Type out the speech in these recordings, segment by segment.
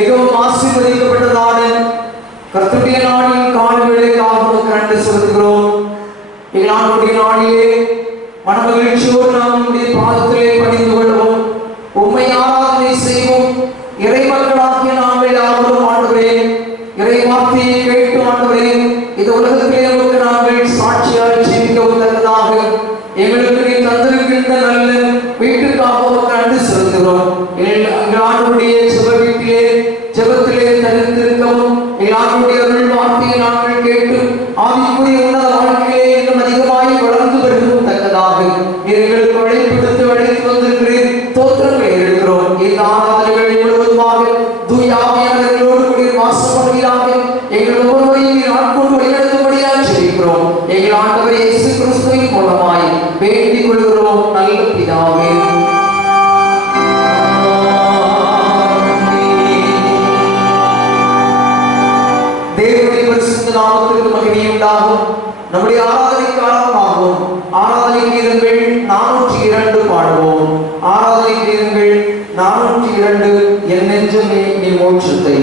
மிகவும் ஆசீர்வதிக்கப்பட்டதான கர்த்தருடைய நாளில் காணுவேளைக்காக கண்டு செலுத்துகிறோம். எங்களுடைய நாளிலே மனமகிழ்ச்சியோடு நாம் உம்முடைய பாதத்திலே பணிந்து கொள்வோம். உம்மை ஆராதனை செய்வோம். இறை மக்களாகிய நாங்கள் யாவரும் ஆண்டவரே, இறை வார்த்தையை கேட்டு ஆண்டவரே, இந்த உலகத்திலே நமக்கு நாங்கள் சாட்சியாக ஜீவிக்கவும் தக்கதாக எங்களுக்கு நீ தந்திருக்கின்ற நல்ல வீட்டுக்காக கண்டு செலுத்துகிறோம். எங்கள் ஆண்டவருடைய ஜெப வீட்டிலே ஜெபத்திலே தரித்திருக்கவும் எங்களுடைய அருள் வார்த்தையை நாங்கள் கேட்டு ஆவிக்குரிய உன்னத வாழ்க்கையிலே இன்னும் அதிகமாய் வளர்ந்து வருவதும் தக்கதாக எங்களுக்கு வழிபடுத்தி அழைத்து வந்திருக்கிறேன். தோற்றங்களை இருக்கிறோம். இந்த ஆராதனைகளை முழுவதுமாக தூய ஆவியானவர்களோடு கூடிய வாசப்படுகிறாக எங்கள் ஒவ்வொருவரையும் ஆட்கொண்டு வழிநடத்தும்படியாக ஜெபிக்கிறோம். எங்கள் ஆண்டவர் இயேசு கிறிஸ்துவின் மூலமாய் வேண்டிக் கொள்கிறோம் நல்ல பிதாவே. தேவனுடைய பரிசுத்த நாமத்திற்கு மகிமை உண்டாகும். நம்முடைய ஆராதனைக்கு ஆரம்பமாகும். ஆராதனை கீதங்கள் 402 பாடுவோம். ஆராதனை கீதங்கள் 402 என் நெஞ்சமே நீ மோட்சத்தை.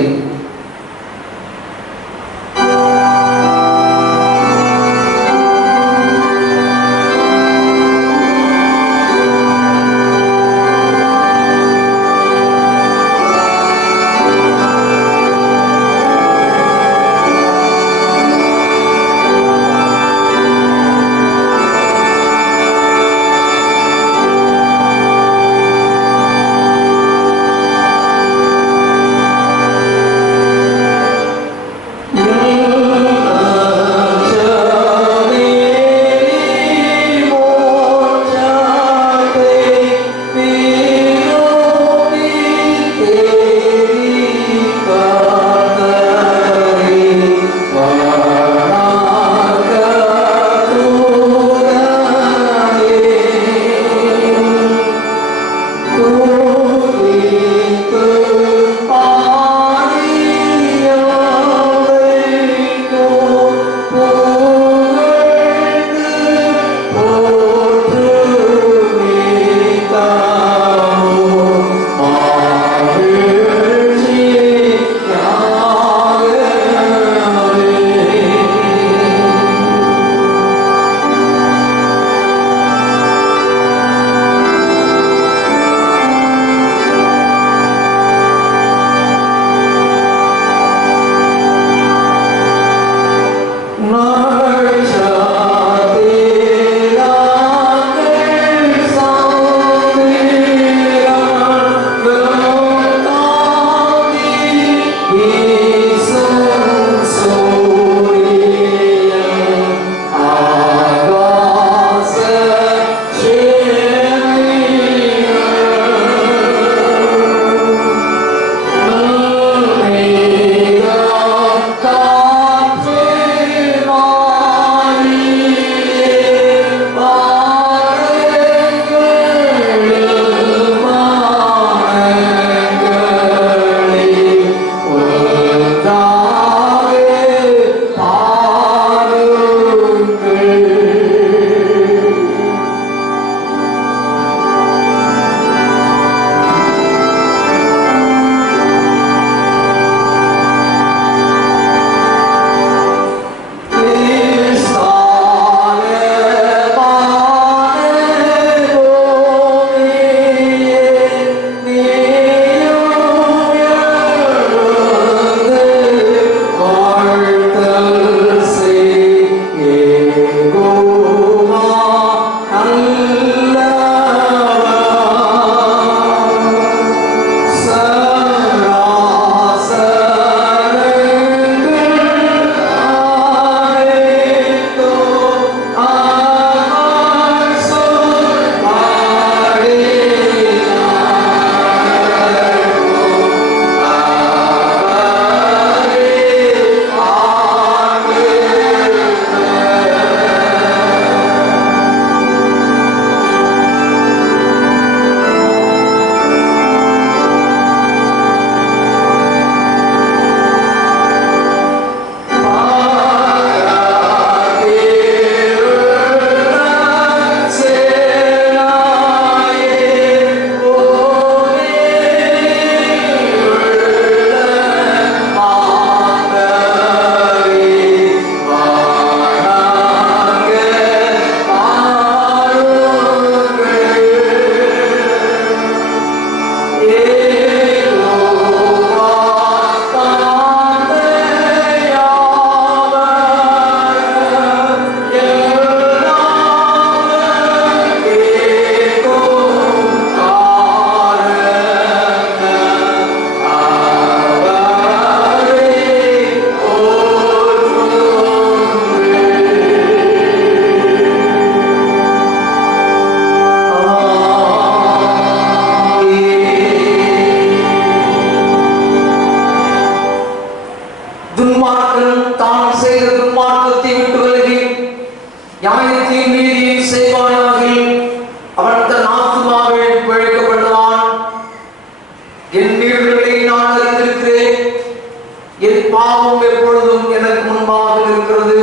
என் பாவம் எப்பொழுதும் எனக்கு முன்பாக இருக்கிறது.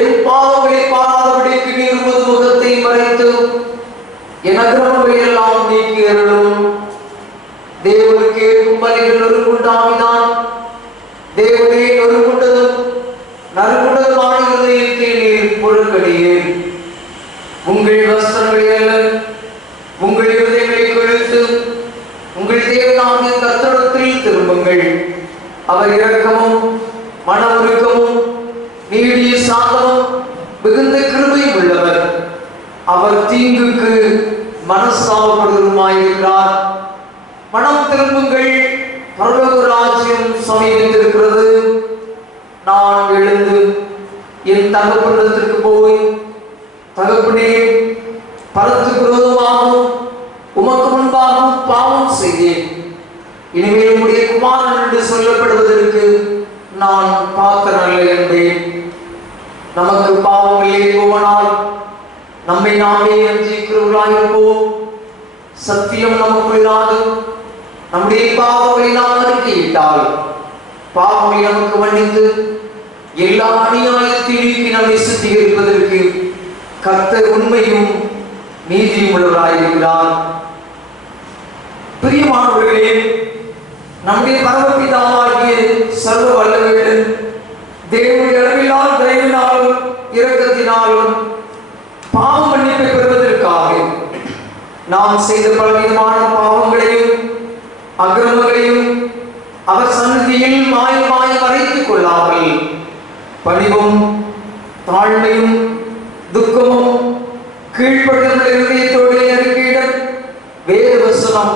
என் பாவங்களை பாராதபடிக்கு நீர் உமது முகத்தை மறைத்து என் அக்கிரமங்களை எல்லாம் நீக்கி அருளும். தேவனுக்கு ஏற்கும் பலிகள் நொறுங்குண்டாவிதான். தேவனே நொறுங்குண்டதும் நறுங்குண்டதுமான இருதயத்தை நீர் பொருட்களீர். உங்கள் வஸ்திரங்களை அல்ல, உங்கள் இருதயங்களை கொழுத்து உங்கள் தேவனாகிய கர்த்தரிடத்தில் திரும்புங்கள். அவர் இரக்கமும் மன உருக்கமும் நீடிய சாந்தமும் மிகுந்த கிருபையும் உள்ளவர். அவர் தீங்குக்கு மனஸ்தாபப்படுவருமாயிருக்கிறார். மனம் திரும்புங்கள், பரலோக ராஜ்யம் சமீபித்திருக்கிறது. நான் எழுந்து என் தகப்பனிடத்திற்கு போய், தகப்பனே, பரத்துக்கு விரோதமாகவும் உமக்கு முன்பாகவும் பாவம் செய்தேன். இனிமேல் உம்முடைய குமாரன் என்று சொல்லப்படுவதற்கு நான் பாத்திரம் அல்ல என்பேன். நமக்கு பாவம் இல்லை போவனால் நம்மை நாமே வஞ்சிக்கிறவர்களாயிருப்போம். சத்தியம் நமக்குள்ளாது நம்முடைய பாவங்களை நாம் அறிக்கையிட்டால் பாவங்களை நமக்கு மன்னித்து எல்லா அநியாயத்தையும் நீக்கி நம்மை சுத்திகரிப்பதற்கு கர்த்தர் உண்மையும் நீதியும் உள்ளவராயிருக்கிறார். பிரியமானவர்களே, நம்முடைய பரமபிதாவாகிய சர்வ வல்லவரின் தேவனுடைய அளவில்லாத தயவினாலும் இரக்கத்தினாலும் பாவ மன்னிப்பை பெறுவதற்காக நாம் செய்த பலவிதமான பாவங்களையும் அக்கிரமங்களையும் அவர் சந்நிதியில் மாயமாய் மறைத்துக் கொள்ளாமல் பணிவும் தாழ்மையும் துக்கமும் கீழ்ப்படுகிற இருதயத்தோடு அறிக்கையிட வேத வசனம்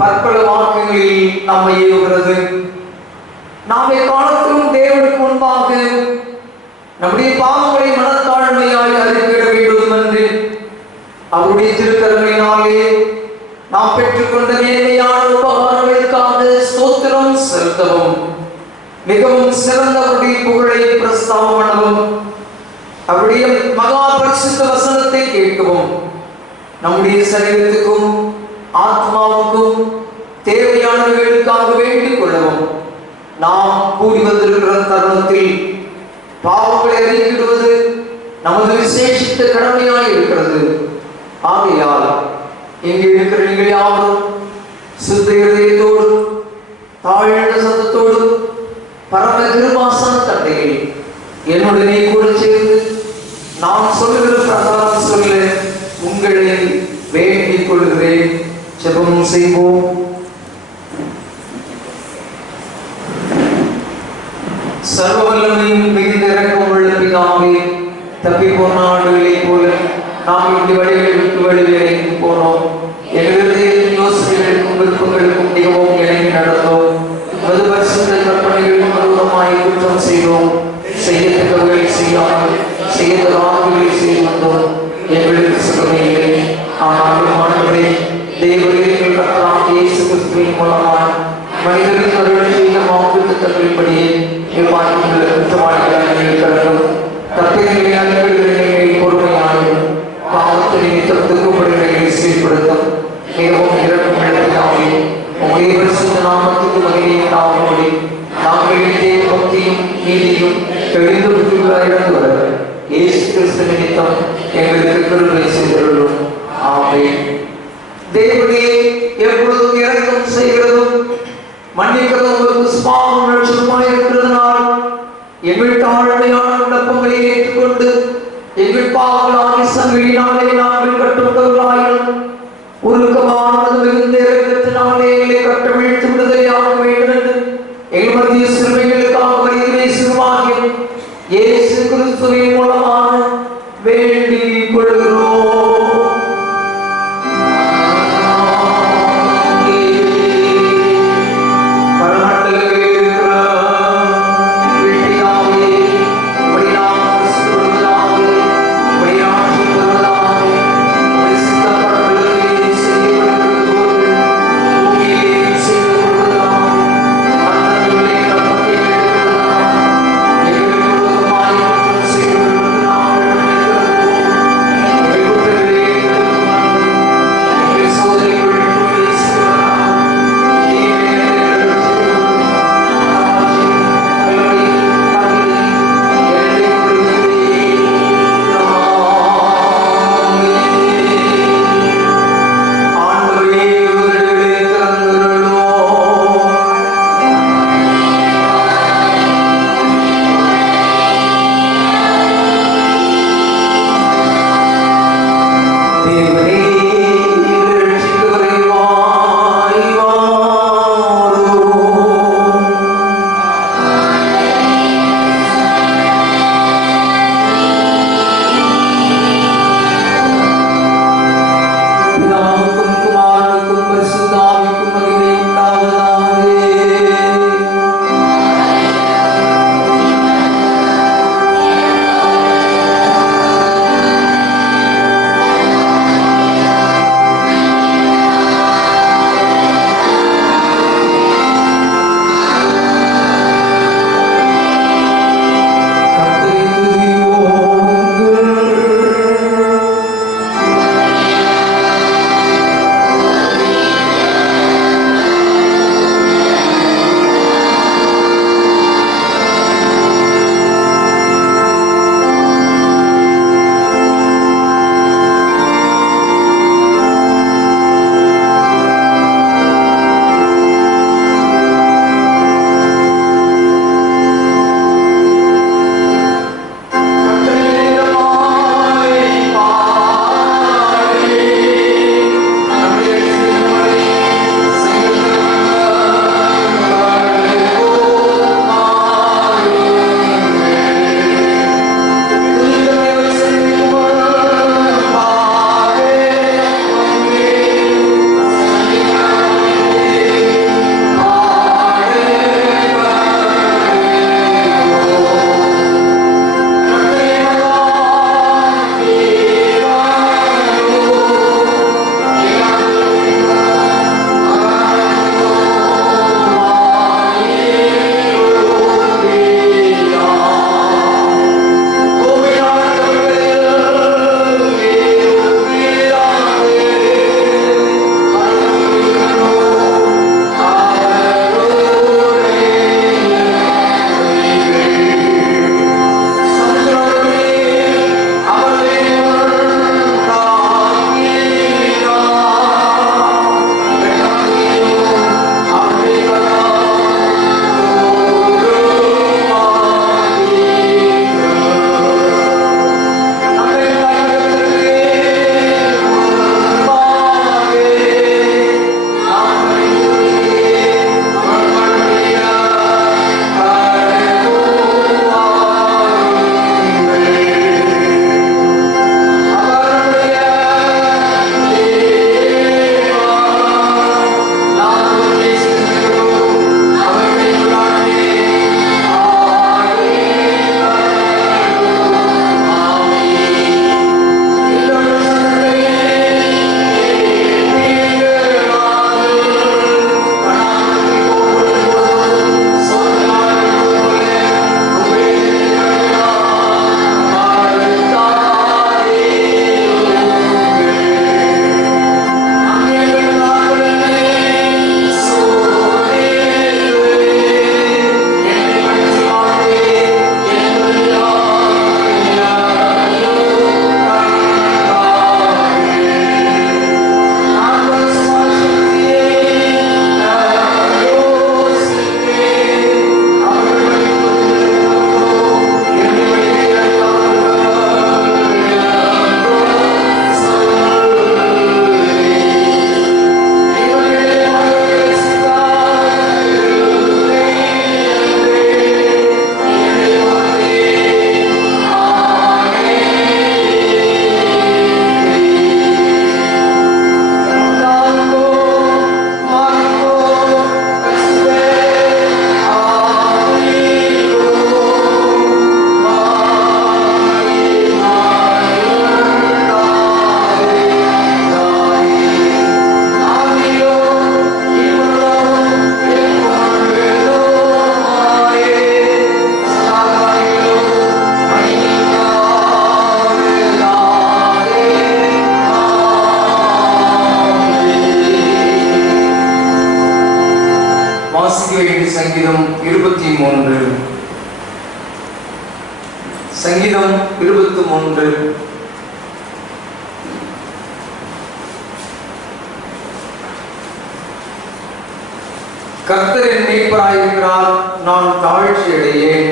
பற்பல வாக்குகளில் நம்மை ஏவுகிறது. நாம் எக்காலத்திலும் தேவனுக்கு முன்பாக நம்முடைய பாவங்களை மனத்தாழ்மையாய் அறிக்கையிட வேண்டும் என்று அவருடைய திருக்கரங்களினாலே நாம் பெற்றுக்கொண்ட நேர்மையான உபகாரங்களுக்காக ஸ்தோத்திரம் செலுத்தவும், மிகவும் சிறந்த அவருடைய புகழை பிரஸ்தாபம் பண்ணவும், அவருடைய மகா பரிசுத்த வசனத்தை கேட்கவும், நம்முடைய சரீரத்துக்கும் ஆத்மாவுக்கும் தேவையானவர்களுக்காக வேண்டிக் கொள்ளவும் நாம் கூடி வந்திருக்கிற தருணத்தில் பாவங்களை அறிக்கையிடுவது நமது விசேஷித்த கடமையாய் இருக்கிறது. ஆகையால் இங்கே இருக்கிற நீங்கள் யாவரும் சுத்த இருதயத்தோடு தாழ்ந்த சத்தத்தோடு பரம கிருபாசன தட்டையில் என்னுடனே கூட சேர்ந்து நான் சொல்லுகிற பிரகாரம் சொல்ல உங்களை வேண்டிக் கொள்கிறேன். ஜெபம் செய்வோம். சர்வ வல்லமையும் மிகுந்த இரக்கமுள்ள பிதாவே, தப்பி போன ஆண்டுகளைப் போல நாம் இந்த வழிகளை விட்டு வழிகளை போனோம். எங்களுடைய யோசனைகளுக்கும் விருப்பங்களுக்கும் மிகவும் இணங்கி நடந்தோம். மது பரிசுத்த கற்பனைகளுக்கும் அனுகூலமாய் குற்றம் செய்தோம். செய்யத்தக்கவர்களை செய்யாமல் செய்யத்தகாதவர்களை செய்து வந்தோம். எங்களுக்கு சுகமே இல்லை. ஆனால் ஆண்டவரே, தேவரீர்கள் கர்த்தராகிய இயேசு கிறிஸ்துவின் மூலமாய் மனிதர்கள் அருளை செய்த வாக்குத்தத்தங்களின்படியே இவ்வாய்ப்புள்ள குற்றவாளிகளாக கடலும் கர்த்தர்களை அனுப்பிடுகிறவர்களை பொறுமையாயும் பாவத்தை நிமித்தம் துக்கப்படுகிறவர்களை சீர்படுத்தும் மிகவும் இரக்கம் இழப்பினாவே உங்களுடைய பரிசுத்த நாமத்துக்கு மகிமையை உண்டாகும்படி நாங்கள் இதே பக்தியும் நீதியும் தெளிந்த புத்திகளாய் இழந்து வர இயேசு கிறிஸ்து நிமித்தம் எங்களுக்கு கிருபை செய்தருளும். ஆமென். தேவனே, எப்பொழுதும் இரக்கம் செய்கிறதும் மன்னிக்கிறதும் உங்களுக்கு சுபாவம் லட்சணமாய் இருக்கிறதுனால் எங்கள் தாழ்மையான விண்ணப்பங்களை ஏற்றுக்கொண்டு எங்கள் பாவங்களாகி சங்கிலினாலே நாங்கள் கட்டுண்டவர்களாயினும் உருக்கமானது மிகுந்த இரக்கத்தினாலே எங்களை கட்டவிழ்த்து விடுதலையாக வேண்டும் என்று எங்கள் மத்திய சிறுமைகளுக்காக வலிமை சிறுமாகிய இயேசு கிறிஸ்துவின் மூலமாக வேண்டிக் கொள்கிறோம். வாசிக்க வேண்டிய சங்கீதம் 23. சங்கீதம் 23. கர்த்தர் என் மேய்ப்பராயிருக்கிறார், நான் தாழ்ச்சி அடையேன்.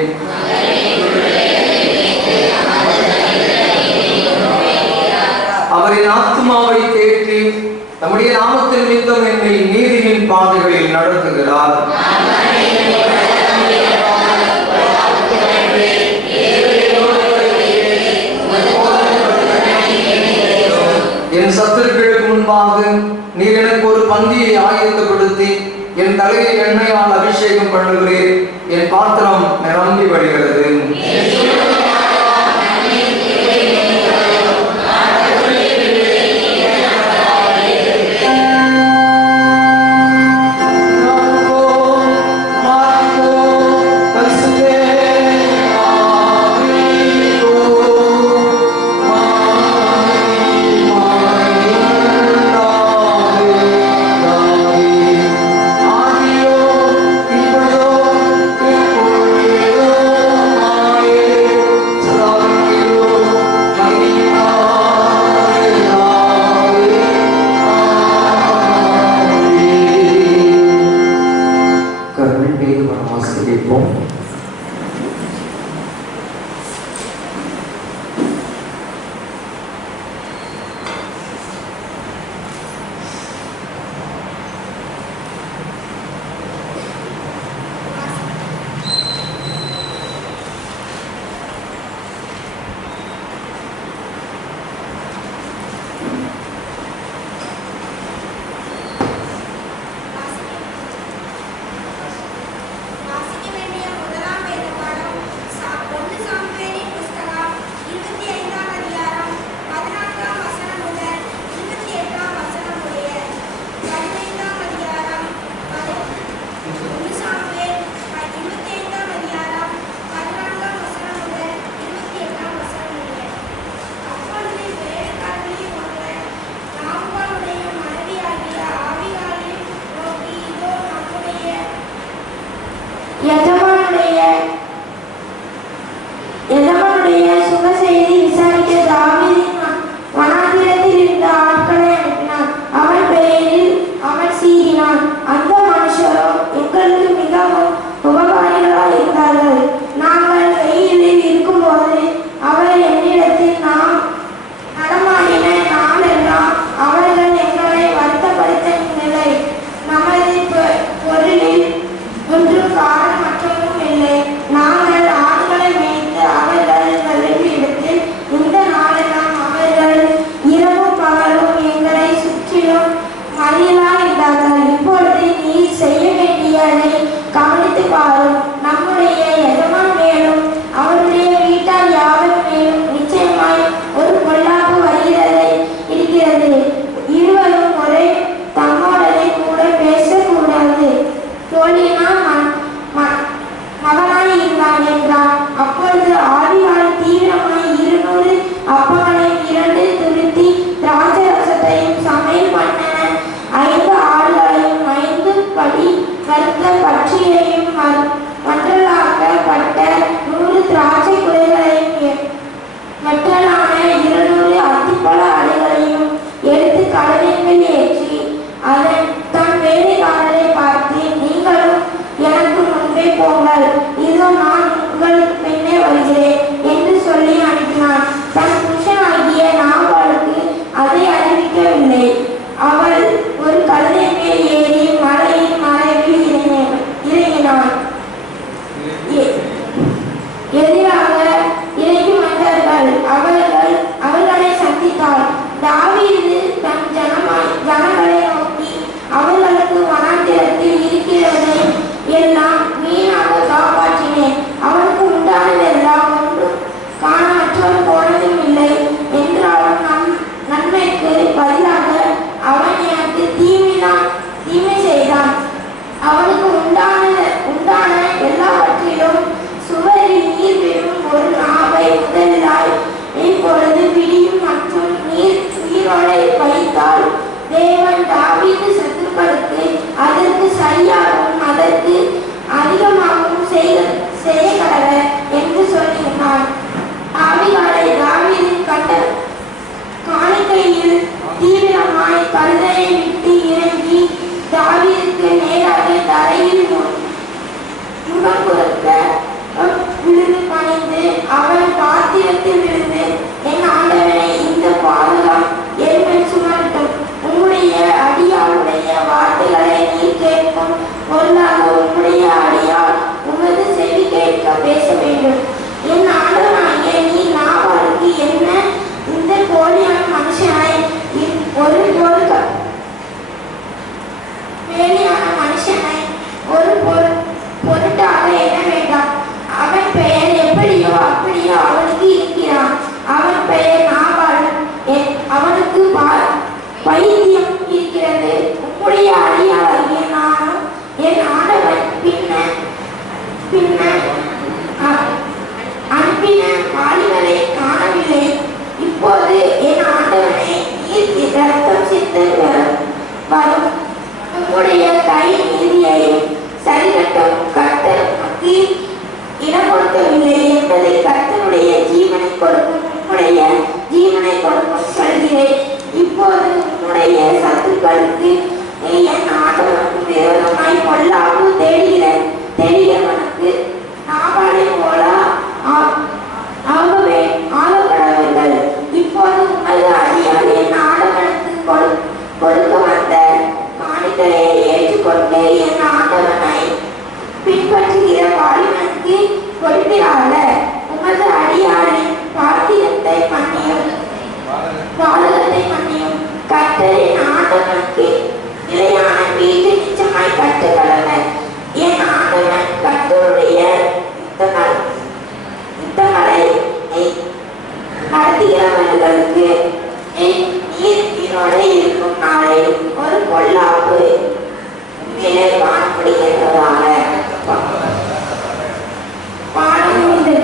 அவர் என் ஆத்துமாவை தேற்றி நம்முடைய நாமத்தின் நிமித்தம் என்னை நீதியின் பாதைகளில் நடத்துகிறார். என் சத்துருக்களுக்கு முன்பாக நீர் எனக்கு ஒரு பந்தியை ஆயத்தப்படுத்தி என் தலையை எண்ணெயால் அபிஷேகம் பண்ணுகிறேன். என் பாத்திரம் நிரம்பி வழிகிறது. அவர்களுக்கு வனாந்திரத்தில் இருக்கிறதை எல்லாம் வீணாக காப்பாற்ற சேர்ந்து வரும். உம்முடைய கை நீதியையும் சரிகட்டும். கர்த்தர் உமக்கு இடம் கொடுக்கவில்லை என்பதை கர்த்தருடைய ஜீவனை கொடுக்கும் உம்முடைய ஜீவனை கொடுக்கும் சொல்கிறேன். இப்போது உம்முடைய சத்துக்களுக்கு என் ஆண்டவனுக்கு விரோதமாய் பொல்லாப்பு தேடியவனுக்கு நாபாலை போல ஆகப்படவர்கள். இப்போது உமது அடியார் என் ஆண்டவனுக்கு கொடுக்க வந்த காணிக்கையை ஏற்றுக்கொண்டு என் ஆண்டவனை பின்பற்றுகிற வாலிபனுக்கு கொடுக்கிறாக. உமது அடியாரின் பாத்திரத்தை மன்னியும். கர்த்தரின் ஆண்டவனுக்கு நிலையான வீட்டு நிச்சயமாய் கட்டுகளவர். என் ஆண்டவன் கர்த்தருடைய யுத்தங்களை நடத்துகிறவர்களுக்கு நீரோட இருக்கும் நாளில் ஒரு பொல்லாப்பு மேலே காணப்படுகிறதாக பாடம் உண்டு.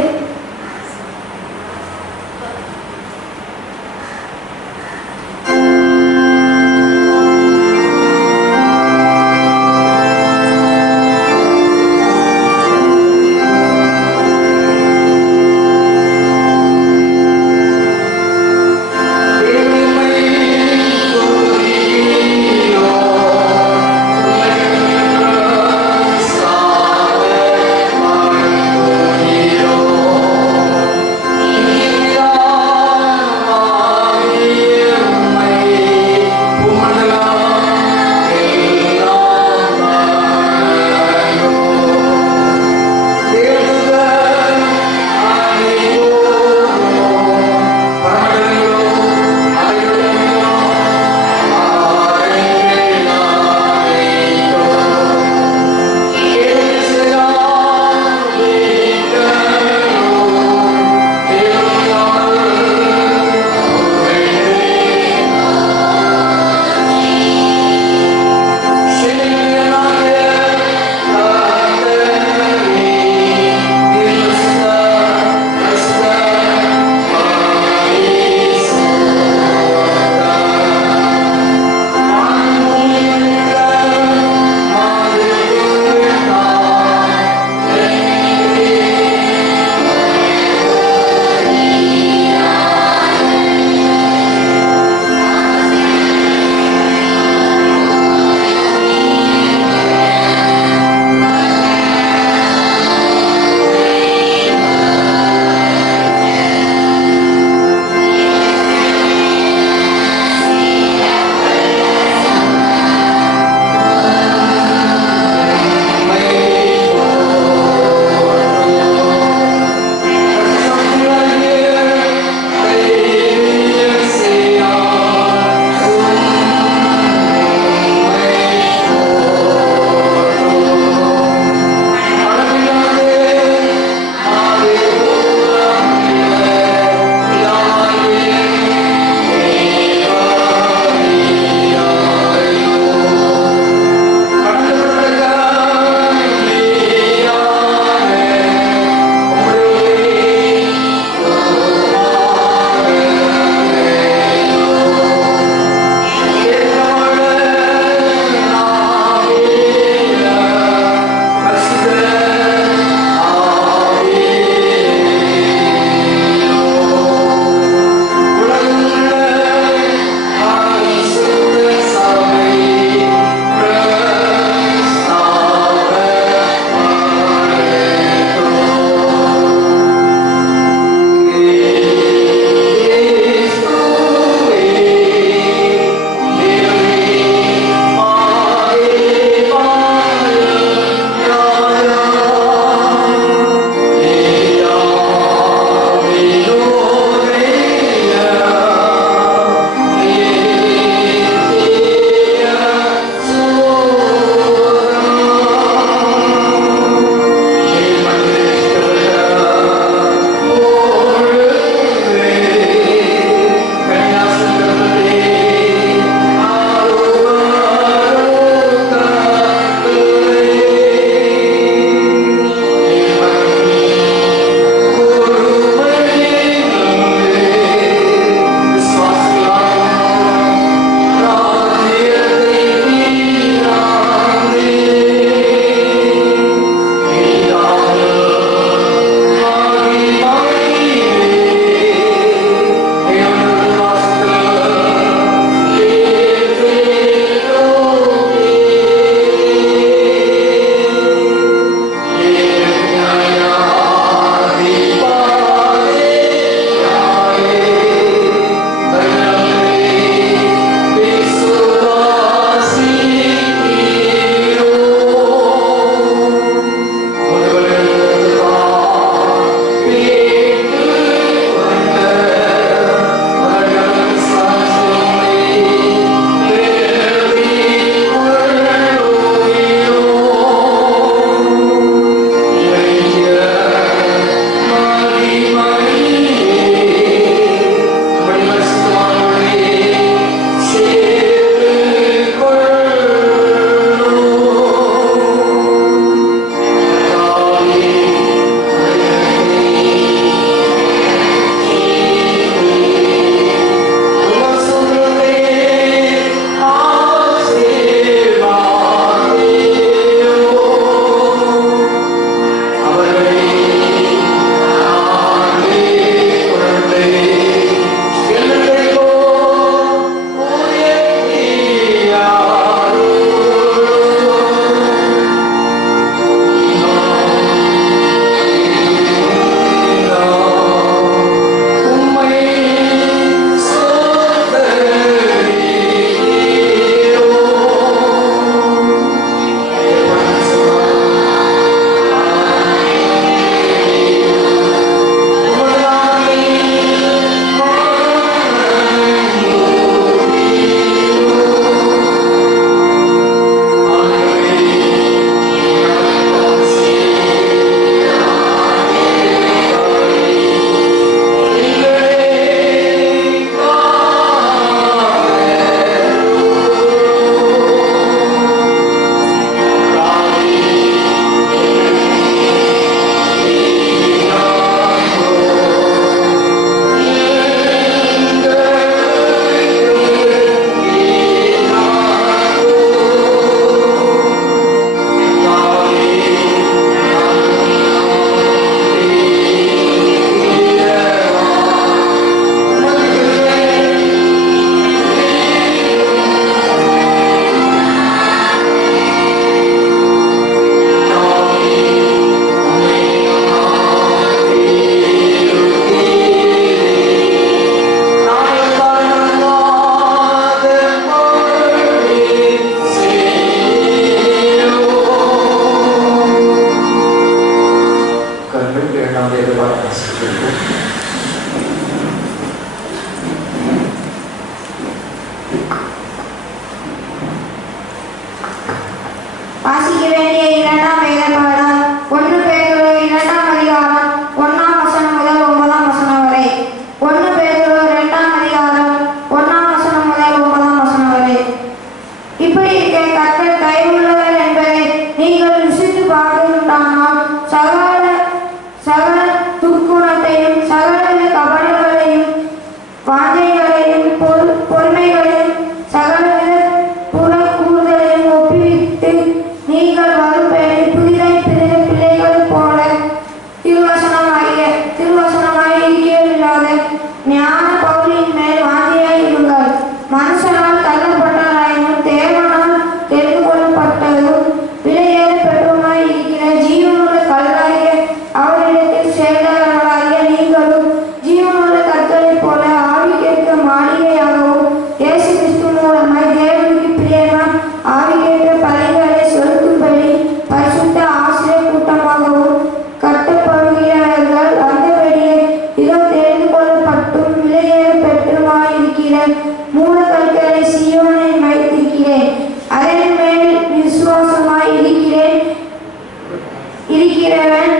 இருக்கிறவன்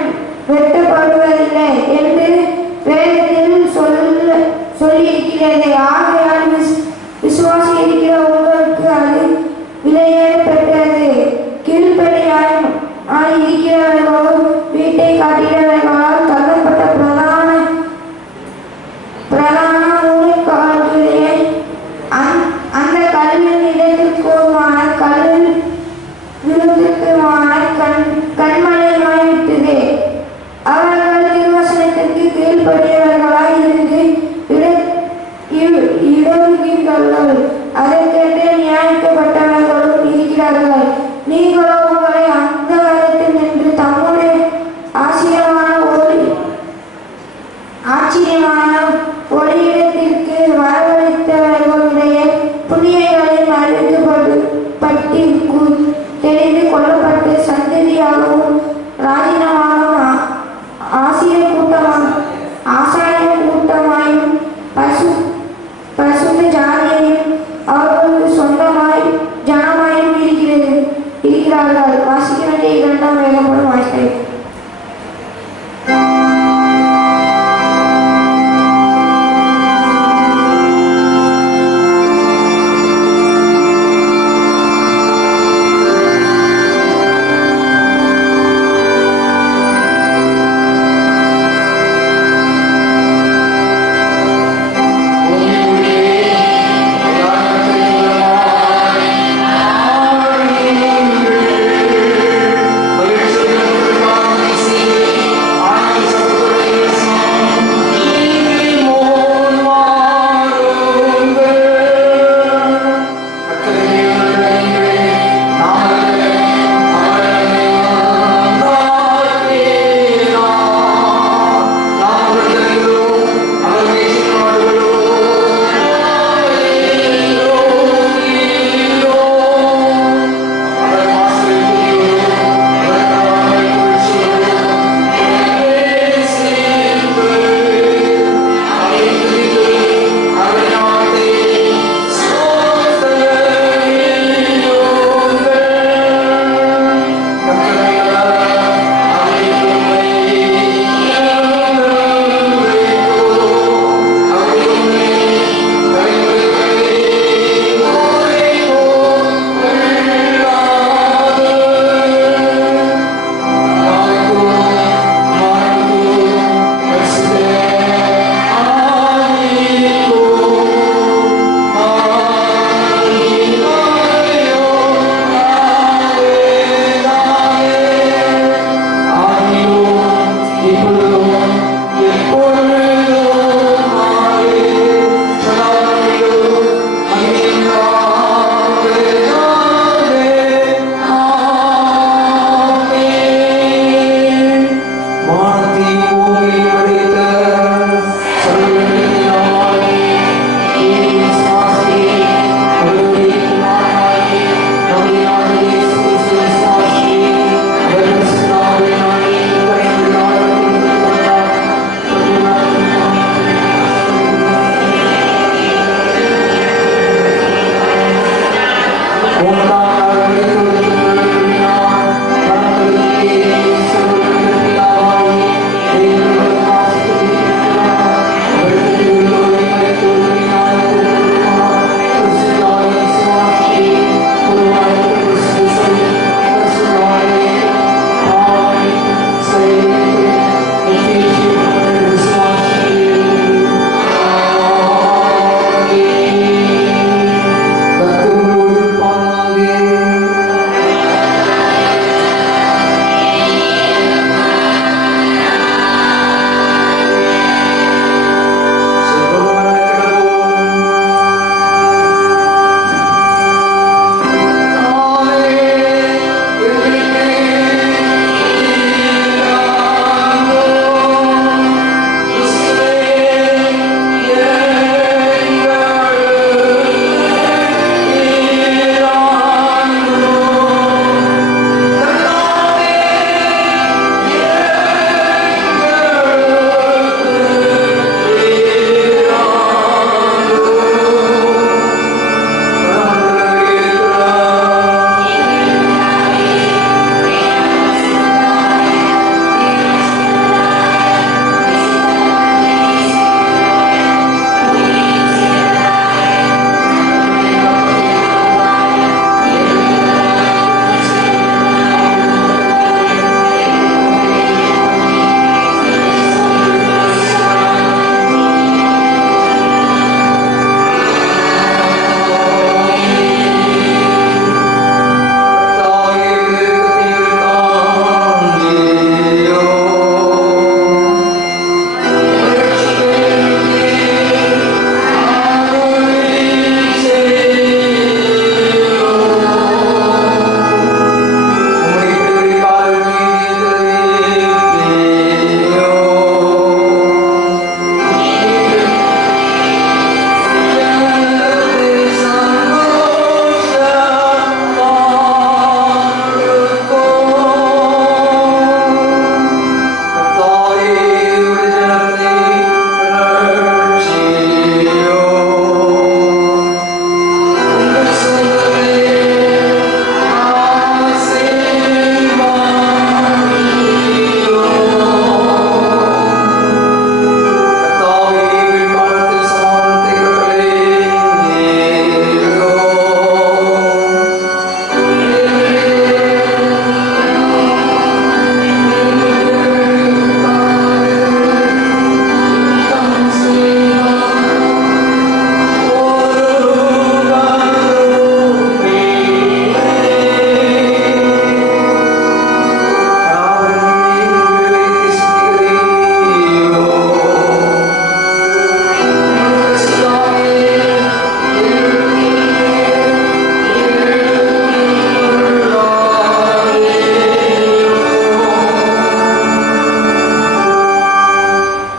வெட்டப்படுவதில்லை என்று வேதத்தில் சொல்லியிருக்கிறது. ஆகையால் விசுவாசி இருக்கிற உங்களுக்கு அது விலையேறப்பட்டது. கீழ்ப்படியாய் இருக்கிறவர்களோ வீட்டை காட்டினவர்களால் தள்ளப்பட்ட பிரதான மூளைக்கால்களே அந்த கல்லின் இடத்திற்குமான கல்லில் விருதுக்குமான கண்மலையாய்விட்டது. அவர்கள் திருவசனத்திற்கு கீழ்ப்படியவர்களாய் இருந்து இடறுகிறார்கள். அதை கேட்டு நியாயிக்கப்பட்டவர்களும் இருக்கிறார்கள். நீங்களோ உங்களை அந்த காலத்தில் நின்று தம்முடைய ஆசீர்வாதமான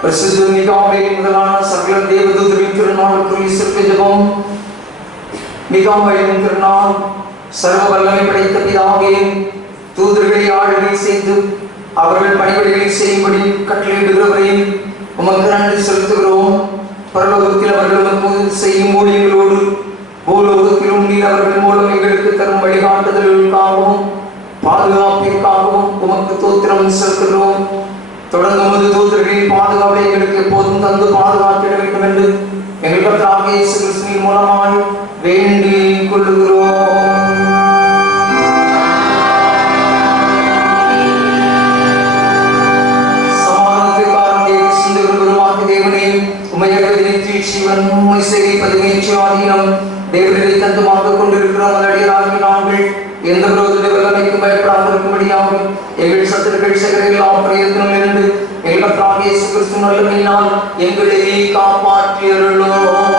பரிசுத்த மிகாவேல் முதலான சகல தேவதூதரின் திருநாளுக்குரிய சிறப்பு ஜெபம். மிகாவேலின் திருநாள். சர்வ வல்லமை படைத்த பிதாவே, தூதர்களை ஆளுகை செய்து அவர்கள் பணிவிடைகளை செய்யும்படி கட்டளையிடுகிறவரையும் உமக்கு நன்றி செலுத்துகிறோம். பரலோகத்தில் அவர்கள் உமக்கு செய்யும் ஊழியங்களோடு பூலோகத்திலும் நீர் அவர்கள் மூலம் எங்களுக்கு தரும் வழிகாட்டுதல்களுக்காகவும் பாதுகாப்பிற்காகவும் உமக்கு தோத்திரம் செலுத்துகிறோம். தொடர்ந்து உமது தூதர்களின் பாதுகாப்பை எங்களுக்கு எப்போதும் தந்து பாதுகாத்திட வேண்டும் என்று எங்கள் கர்த்தராகிய இயேசு கிறிஸ்துவின் மூலமாய் வேண்டிக் கொள்ளுகிறோம். சமாதானத்திற்காரனே, சிந்துவின் பெருமாகிய தேவனே, உம்மையகதினில் சிவன் உம்மை சேவிப்பது நிச்சயாதீனம். தேவனை தந்துமாக கொண்டிருக்கிறோம். அதடியாராகிய நாங்கள் எந்த விரோத வல்லமைக்கும் பயப்படாமல் இருக்கும்படியாக எங்கள் சத்துருக்கள் செய்கிற எல்லா பிரயத்தனம் இருந்து எங்கள் கர்த்தராகிய இயேசு கிறிஸ்து நல்லமையினால் எங்களை காப்பாற்றியருளோம்.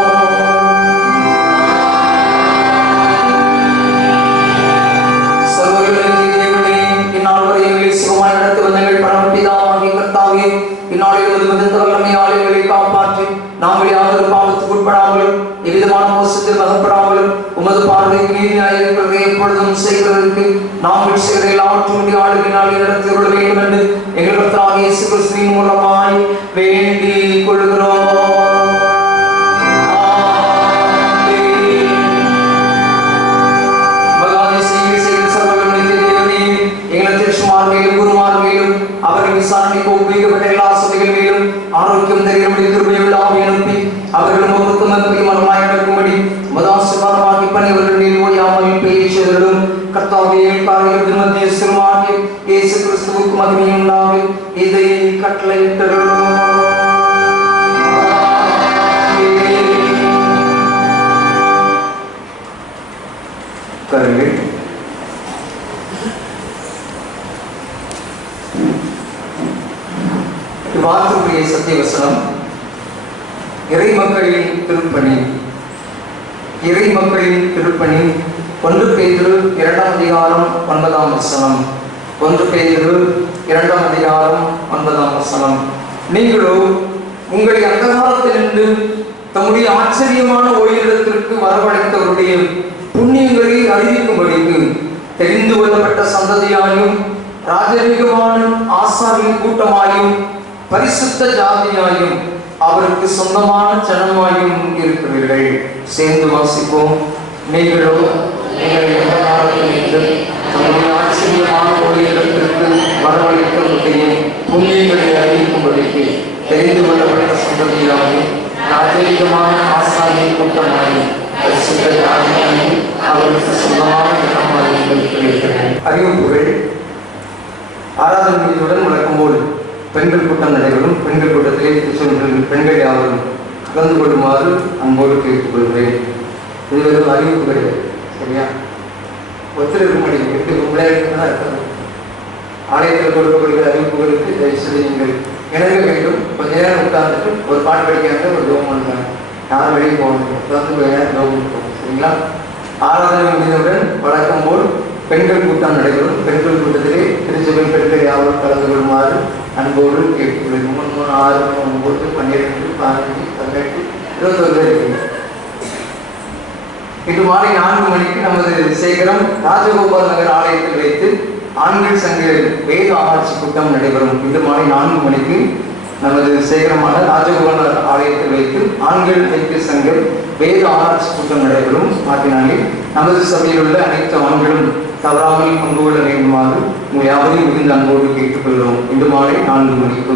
சர்வவல்லமையுள்ள தேவனே, இந்நாள் வரை எங்களை சுகமாய் நடத்தி வந்த எங்கள் பரமபிதாவாகிய கர்த்தாவே, இந்நாளில் மிகுந்த வல்லமையால் எங்களை காப்பாற்றி நாங்கள் யாதொரு பாவத்துக்கு உட்படாமலும் எவ்விதமான மோசத்தில் அகப்படாமலும் உமது பார்வைக்கு நீதியாய் இருக்கிறதை எப்பொழுதும் செய்கிறதற்கு நாங்கள் செய்கிற எல்லாவற்றையும் ஆளுகையினால் நடத்தி கொள்ள வேண்டும் என்று எங்கள் கர்த்தராகிய இயேசு கிறிஸ்துவின் மூலமாய் வேண்டிக் கொள்கிறோம். அவர்கள் விசாரணைக்கு ஒப்புவிக்கப்பட்ட எல்லா சபைகள் மேலும் ஆரோக்கியம் தருகிறபடி கிருபையுள்ள ஆவியை அனுப்பி அவர்களும் மரமாய் நடக்கும்படி மதாசிர்வாதமாகி பணிவர்கள் மேல் ஓயாமல் பேச்சுகளும் கர்த்தாவே காரியத்தின் மத்திய சிறுமாகி இயேசு கிறிஸ்துவுக்கு மகிமையும் உண்டாக இதை கட்டளையிட்டருளும். கருங்கள். வார்த்தைக்குரிய சத்தியவசனம். இறை மக்களின் திருப்பணி. இறை மக்களின் திருப்பணி 1 பேதுரு 2 அதிகாரம் 9 வசனம். 1 பேதுரு 2 அதிகாரம் 9 வசனம். நீங்களோ உங்களை அந்தகாரத்திலிருந்து தம்முடைய ஆச்சரியமான ஒளியிடத்திற்கு வரவழைத்தவருடைய புண்ணியங்களை அறிவிக்கும்படிக்கு தெரிந்து கொள்ளப்பட்ட சந்ததியாயும் ராஜரீகமான ஆசாரியின் கூட்டமாயும் பரிசுத்த ஜாதியாயும் அவருக்கு சொந்தமான ஜனமாயும் இருக்கிறீர்கள். சேர்ந்து வாசிப்போம். நீங்களோ எங்களை எந்த காலத்திலிருந்து தம்முடைய ஆச்சரியமான ஒளியிடத்திற்கு வரவழைத்தவருடைய புண்ணியங்களை அறிவிக்கும்படிக்கு தெரிந்து கொள்ளப்பட்ட சந்ததியாயும் ராஜரீகமான ஆசாரியின் கூட்டமாயும் பரிசுத்த ஜாதியாயும் அவருக்கு சொந்தமான ஜனமாயும் இருக்கிறீர்கள். அறிவிப்புகள். ஆராதனையுடன் வழக்கம்போது பெண்கள் கூட்டம் நடைபெறும். பெண்கள் கூட்டத்திலே பெண்கள் யாவரும் கலந்து கொள்ளுமாறு அன்போடு கேட்டுக்கொள்கிறேன். இது வெறும் அறிவிப்பு கிடையாது, சரியா? ஒருத்தர் இருக்க முடியும், 8 விளையாட்டு தான் இருக்காது. ஆலயத்தில் கொடுக்கப்படுகிற அறிவிப்புகளுக்கு தயவுசெய்து நீங்கள் இணங்க வேண்டும். கொஞ்ச நேரம் உட்கார்ந்துட்டு ஒரு பாட்டு படிக்கிறாங்க, ஒரு ஜோம் பண்ணுறாங்க, யாரும் வெளியே போகணும், உட்கார்ந்து கொஞ்ச நேரம் ஜோம் பண்ணுறோம், சரிங்களா? ஆராதனை முடிந்தவுடன் வழக்கம் போல் பெண்கள் கூட்டம் நடைபெறும். பெண்கள் கூட்டத்திலே திருச்சபை பெண்கள் யாரும் கலந்து கொள்ளுமாறு அன்போடு கேட்டுக்கொள்ளும். 3, 6, 9, 12, 15, 18, 21 இருக்கு. இன்று மாலை 4 மணிக்கு நமது சேகரம் ராஜகோபால் நகர் ஆலயத்தில் வைத்து ஆண்கள் சங்க வேத ஆராய்ச்சி கூட்டம் நடைபெறும். இன்று மாலை 4 மணிக்கு நமது சேகரமான ராஜகோபால் நகர் ஆலயத்தில் வைத்து ஆண்கள் ஐக்கிய சங்க வேத ஆராய்ச்சி கூட்டம் நடைபெறும். ஆகினாலே நமது சபையில் உள்ள அனைத்து ஆண்களும் தவறாமல் பங்கு கொள்ள வேண்டுமாறு உங்கள் யாவரையும் மிகுந்த அன்போடு கேட்டுக்கொள்கிறோம். இன்று மாலை 4 மணிக்கு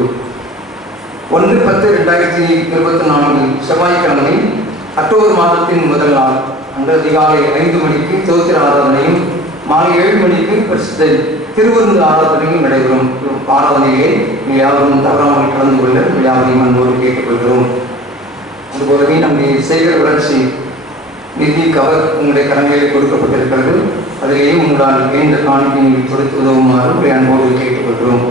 1/10/2024 செவ்வாய்க்கிழமை அக்டோபர் மாதத்தின் முதல் நாள் அன்று அதிகாலை 5 மணிக்கு தோத்திர ஆராதனையும் மாலை 7 மணிக்கு பரிசுத்த திருவிருந்து ஆராதனையும் நடைபெறும். ஆராதனையிலே நீங்கள் யாவரும் தவறாமல் கலந்து கொள்ள யாவரையும் அன்போடு கேட்டுக்கொள்கிறோம். அதுபோலவே நம்முடைய சேகர வளர்ச்சி நிதி கவர் உங்களுடைய கரங்களில் கொடுக்கப்பட்டிருக்கிறது. அதிலேயும் உங்களால் வேண்ட காணிக்கையை கொடுத்து உதவுமாறு உங்களை அன்போடு கேட்டுக்கொள்கிறோம்.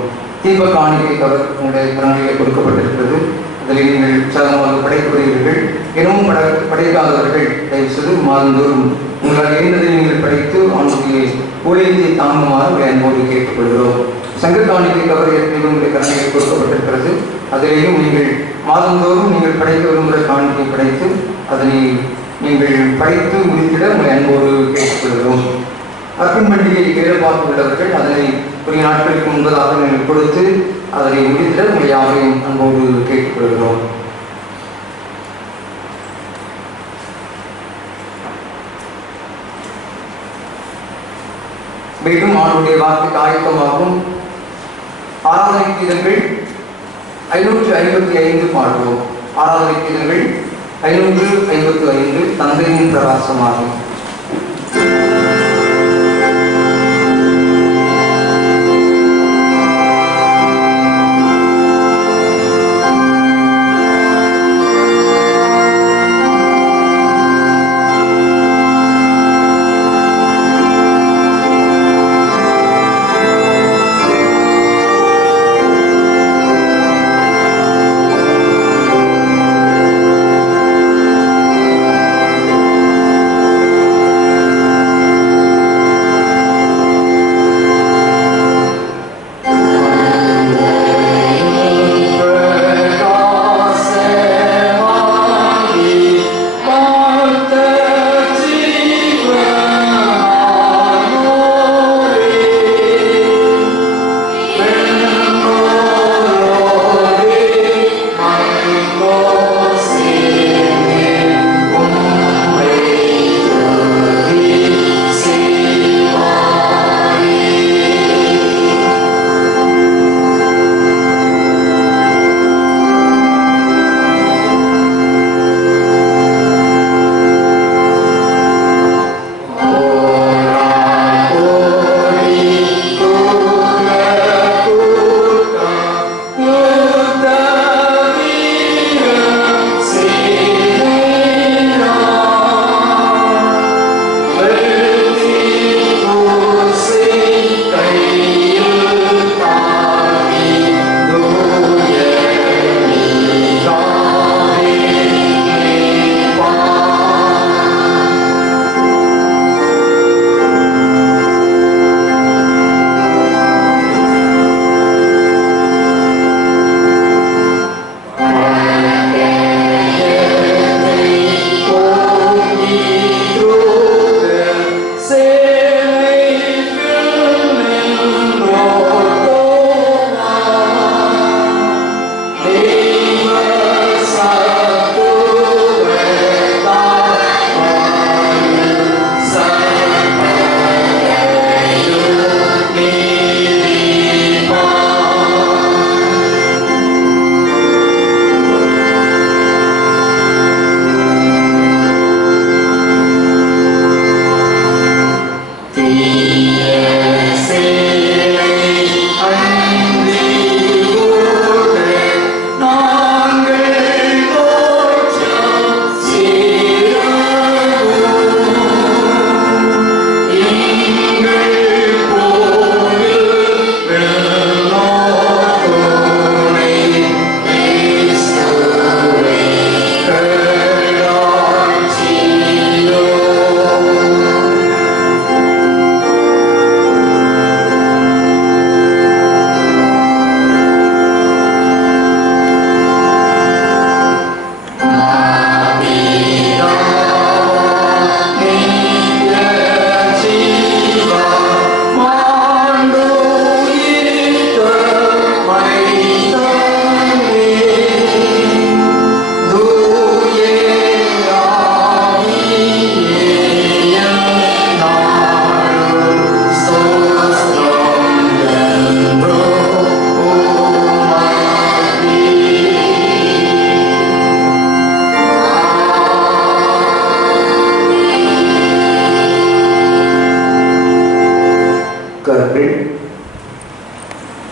தீப காணிக்கை கவர் உங்களுடைய கரங்களிலே கொடுக்கப்பட்டிருக்கிறது. அதில் நீங்கள் உற்சாகமாக படைக்கப்படுகிறீர்கள். இன்னமும் படைக்காதவர்கள் தயவுசெய்து மாதந்தோறும் உங்களால் வேண்டதை நீங்கள் படைத்து அவனுடைய ஊழியத்தை தாங்குமாறு உங்களை அன்போடு கேட்டுக்கொள்கிறோம். சங்க காணிக்கை கவர் ஏற்கனவே உங்களுடைய கரங்களில் கொடுக்கப்பட்டிருக்கிறது. அதிலேயும் நீங்கள் மாதந்தோறும் நீங்கள் படைக்க விரும்புகிற காணிக்கை படைத்து அதனை நீங்கள் படைத்து முடித்திட உங்களை அன்போடு கேட்டுக்கொள்கிறோம். அர்ப்பண் பண்டிகை வேலை பார்த்துள்ளவர்கள் அதனை உரிய நாட்களுக்கு முன்பதாக நீங்கள் கொடுத்து அதனை முடித்திட உங்களை யாரையும் அன்போடு கேட்டுக்கொள்கிறோம். மீண்டும் ஆண்டுடைய வார்த்தைக்கு ஆயத்தமாகும் ஆராதனை கீதங்கள் 555 பாடுவோம். ஆராதனை கீதங்கள் 555 தந்தையின் பிரகாசமாகும்.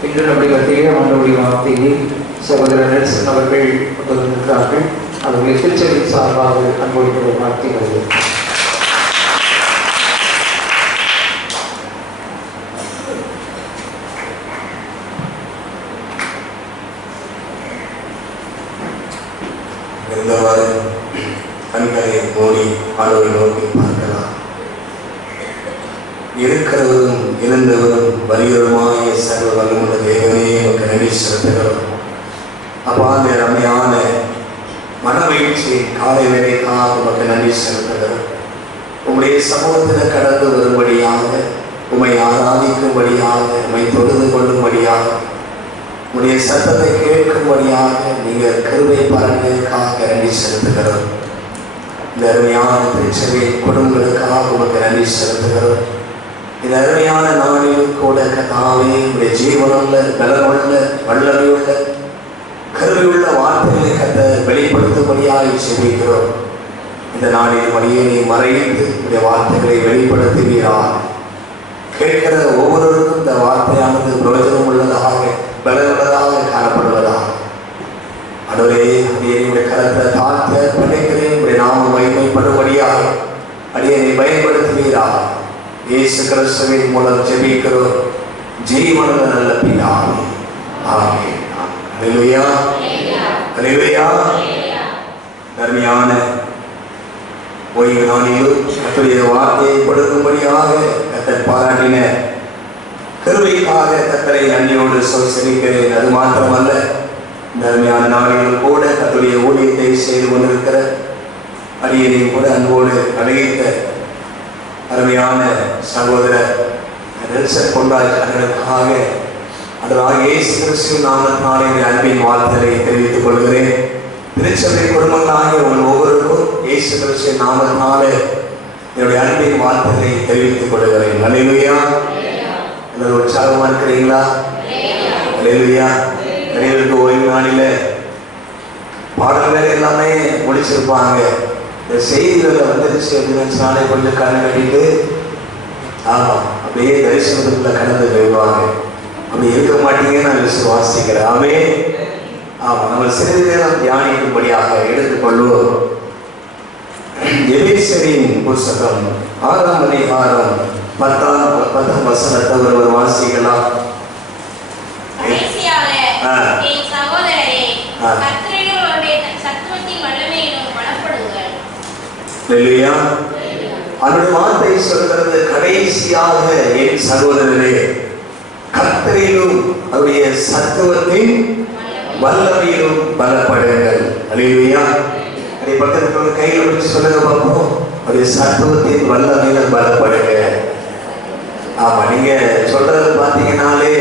இன்று நம்முடைய மத்தியிலே ஆண்டவருடைய வார்த்தையை சகோதரர் நெல்சன் அவர்கள் கொண்டிருக்கிறார்கள். அவர்களை திருச்சபையின் சார்பாக அன்போடு வாழ்த்தி வருகிறேன். இருந்தவாறு கண்களை மூடி ஆண்டவரை நோக்கி பார்க்கலாம். இருக்கிறவரும் இருந்தவரும் வருகிறவருமாகிய சர்வ வல்லமுள்ள தேவனே உமக்கு நன்றி செலுத்துகிறோம். அப்பா அந்த ரம்மையான மனமகிழ்ச்சி காலை வேலைக்காக உமக்கு நன்றி செலுத்துகிறோம். உம்முடைய சமூகத்தில் கடந்து வரும்படியாக, உம்மை ஆராதிக்கும்படியாக, உம்மை தொழுது கொள்ளும்படியாக, உம்முடைய சத்தத்தை கேட்கும்படியாக நீங்கள் கிருபை பலன்களுக்காக நன்றி செலுத்துகிறோம். இந்த அருமையான திருச்சபை குடும்பங்களுக்காக உமக்கு நன்றி செலுத்துகிறோம். இந்த அருமையான நாளிலும் கூட கர்த்தாவே உடைய ஜீவனுள்ள, பலனுள்ள, வல்லமையுள்ள, கருவியுள்ள வார்த்தைகளை கத்த வெளிப்படுத்தும்படியாக செபிக்கிறோம். இந்த நாளில் மணியை மறைந்து உடைய வார்த்தைகளை வெளிப்படுத்துவீராக. கேட்கிற ஒவ்வொருவருக்கும் இந்த வார்த்தையானது பிரயோஜனம் உள்ளதாக, பலனுள்ளதாக காணப்படுவதாக. அடவே அடியனுடைய கருத்தை தாழ்த்த பணிக்கிறேன். உடைய நாம மகிமைப்படும்படியாக அடியனை பயன்படுத்துவீராக. இயேசு கிறிஸ்துவின் மூலம் ஜெபிக்கிறோம் ஜீவனுள்ள நல்ல பிதாவே. ஆமென். அல்லேலூயா, அல்லேலூயா. அருமையான ஓய்வு நாளிலும் கர்த்தருடைய வார்த்தையை கொடுக்கும்படியாக கர்த்தர் பாராட்டின கிருபைக்காக கர்த்தரை நன்றியோடு செபிக்கிறேன். அது மாத்திரமல்ல, இந்த அருமையான நாளிலும் கூட கர்த்தருடைய ஊழியத்தை செய்து கொண்டிருக்கிற அடியனையும் கூட அன்போடு அழைத்த அருமையான சகோதரர் நெல்சன் பொன்ராஜ் அவர்களுக்காக அதனாக இயேசு கிறிஸ்துவின் நாமத்தினாலே அன்பின் வாழ்த்துக்களை தெரிவித்துக் கொள்கிறேன். திருச்சபை குடும்பங்களாகிய உங்கள் ஒவ்வொருவருக்கும் இயேசு கிறிஸ்துவின் நாமத்தினாலே என்னுடைய அன்பின் வாழ்த்துக்களை தெரிவித்துக் கொள்கிறேன். அல்லேலூயா. எல்லாரும் உற்சாகமா இருக்கிறீங்களா? அல்லேலூயா. நிறைவேற்கு ஓய்வு நாளில பாடல்கள் எல்லாமே முடிச்சிருப்பாங்க. இந்த செய்திகளை வந்துருச்சு அப்படின்னு சொன்னாலே கொஞ்சம் கண்ணு கட்டிட்டு ஆமாம் அப்படியே தரிசனத்துக்குள்ள கடந்து போயிடுவாங்க. அப்படி இருக்க மாட்டீங்கன்னு நான் விசுவாசிக்கிறேன். ஆமென். ஆமாம், நம்ம சிறிது நேரம் தியானிக்கும்படியாக எடுத்துக்கொள்வோம். எபேசியரின் புத்தகம் 6ஆம் அதிகாரம் 10ஆம் வசனத்தை ஒருவர் வாசிக்கலாம். அவருடைய வார்த்தை சொல்கிறது, கடைசியாக என் சகோதரரே கர்த்தரிலும் அவருடைய சத்துவத்தின் வல்லமையிலும் பலப்படுங்கள். அல்லேலூயா. அதை பக்கத்துல கையில் பிடிச்சு சொல்லுங்க பார்ப்போம். அவருடைய சத்துவத்தின் வல்லமையில பலப்படுங்க. ஆமா, நீங்க சொல்றது பார்த்தீங்கன்னாலே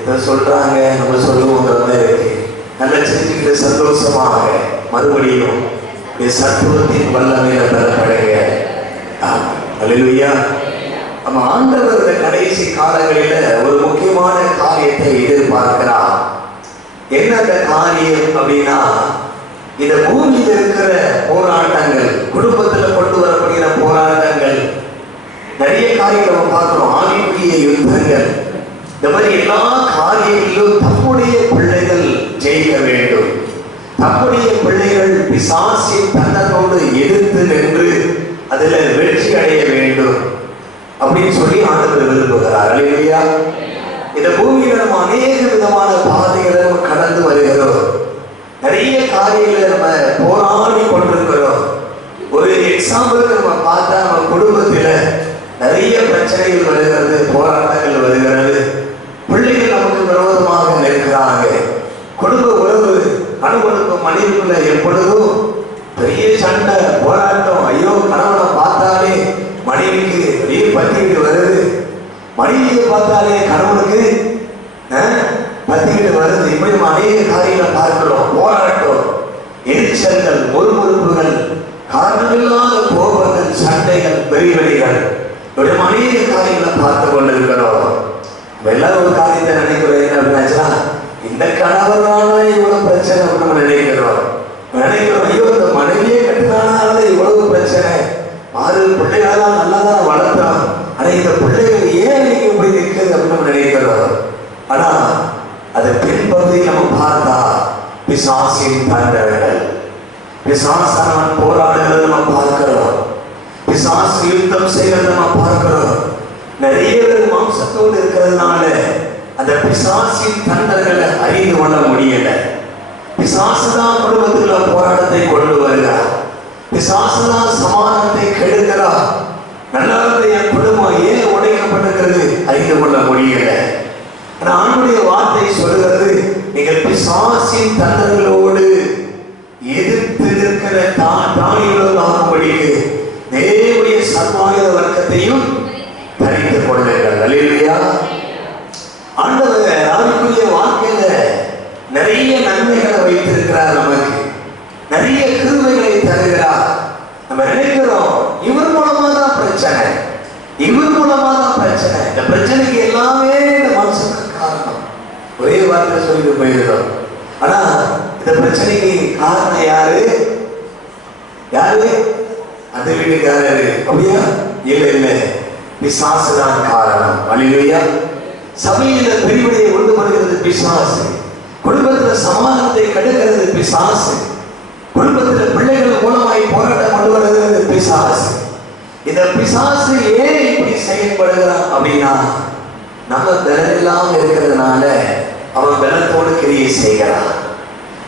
ஏதோ சொல்றாங்க நம்ம சொல்லுவோங்கிற மாதிரி இருக்கு. நல்லா செஞ்சுக்கிட்டு சந்தோஷமாக மறுபடியும் சத்துவத்தின் வல்லமையில பலப்படுங்க. அல்லேலூயா. நம்ம ஆண்டவர் இந்த கடைசி காலங்களில ஒரு முக்கியமான காரியத்தை எதிர்பார்க்கிறார். என்ன அந்த காரியம் அப்படின்னா, இந்த பூமியில் இருக்கிற போராட்டங்கள், குடும்பத்துல கொண்டு வரப்படுகிற போராட்டங்கள், நிறைய காரியங்கள் நம்ம பார்க்கிறோம். ஆவிக்குரிய யுத்தங்கள், இந்த மாதிரி எல்லா காரியங்களிலும் தம்முடைய பிள்ளைகள் ஜெயிக்க வேண்டும். தம்முடைய பிள்ளைகள் பிசாசின் தன்னோடு எதிர்த்து நின்று அதுல வெற்றி அடைய வேண்டும் அப்படின்னு சொல்லி ஆண்டவர் விரும்புகிறார். அல்லேலூயா. இந்த பூமியில நம்ம அநேக விதமான பாதைகளை நம்ம கடந்து வருகிறோம். நிறைய காரியங்களை நம்ம போராடி கொண்டிருக்கிறோம். ஒரு எக்ஸாம்பிளுக்கு நம்ம பார்த்தா, நம்ம குடும்பத்துல நிறைய பிரச்சனைகள் வருகிறது, போராட்டங்கள் வருகிறது. பிள்ளைகள் நமக்கு விரோதமாக நிற்கிறாங்க. குடும்ப உறவு கணவனுக்கும் மனைவிக்குள்ள எப்பொழுதும் பெரிய சண்டை, போராட்டம். ஐயோ, கணவனை பார்த்தாலே மனைவிக்கு பெரிய பத்திக்கிட்டு வருது, மனைவியை பார்த்தாலே கணவனுக்கு பத்திக்கிட்டு வருது. இப்படி நம்ம அநேக காரியங்களை பார்க்கிறோம். போராட்டம், எரிச்சல்கள், முறுமுறுப்புகள், காரணமில்லாத கோபங்கள், சண்டைகள், பெரியவெளிகள், இப்படி நம்ம அநேக காரியங்களை பார்த்து கொண்டிருக்கிறோம். எல்லாரும் ஒரு காரியத்தை நினைக்கிறோம், என்ன அப்படின்னாச்சுன்னா, இந்த கணவனால இவ்வளவு பிரச்சனை நம்ம நினைக்கிறோம். ஐயோ, இந்த மனைவியே கட்டினால இவ்வளவு பிரச்சனை, ஆறு பிள்ளைகளெல்லாம் நல்லாதான் வளர்த்தான், ஆனா இந்த பிள்ளைகள் ஏன் இன்னைக்கு இப்படி நிற்குது அப்படின்னு நம்ம நினைக்கிறோம். ஆனா அதை பின்பகுதியில் நம்ம பார்த்தா பிசாசின் தண்டனைகள், பிசாசானவன் போராடுகிறத நம்ம பார்க்கிறோம். பிசாசு யுத்தம் செய்கிறத நம்ம பார்க்கிறோம். நிறைய பேர் மாம்சத்தோடு இருக்கிறதுனால அந்த பிசாசின் தண்டனைகளை அறிந்து கொள்ள முடியல. பிசாசுதான் குடும்பத்துல போராட்டத்தை கொண்டு வருகிறார். பிசாசுதான் சமாதானத்தை கெடுக்கிறார். நல்லா இருந்த என் குடும்பம் ஏன் உடைக்கப்பட்டிருக்கிறது அறிந்து கொள்ள முடியல. ஆண்டுடைய வார்த்தை சொல்லுகிறது, நீங்கள் பிசாசின் நன்மைகளை வைத்திருக்கிறார், நமக்கு நிறைய கிருபைகளை தருகிறார். நம்ம நினைக்கிறோம் இவர் மூலமா தான் பிரச்சனை, இவர் மூலமா தான் பிரச்சனை, இந்த பிரச்சனைக்கு எல்லாமே இந்த மனுஷன் காரணம். ஒரே வார்த்தை சொல்லிட்டு போயிருக்கிறோம். ஆனா இந்த பிரச்சனைக்கு காரணம் யாரு? யாரு? அந்த வீட்டுக்காரரு. அப்படியா? இல்ல இல்ல, பிசாசு தான் காரணம். அல்லேலூயா. சபையில பெரியவரையை கொண்டு வருகிறது பிசாசு, குடும்பத்துல சமாதானத்தை கெடுக்கிறது பிசாசு, குடும்பத்துல பிள்ளைகள் மூலமாய் போராட்டம் கொண்டு வருகிறது பிசாசு. இந்த பிசாசு ஏன் இப்படி செயல்படுகிறான் அப்படின்னா, நம்ம பலம் இல்லாம இருக்கிறதுனால அவன் பலத்தோடு கிரியை செய்கிறான்.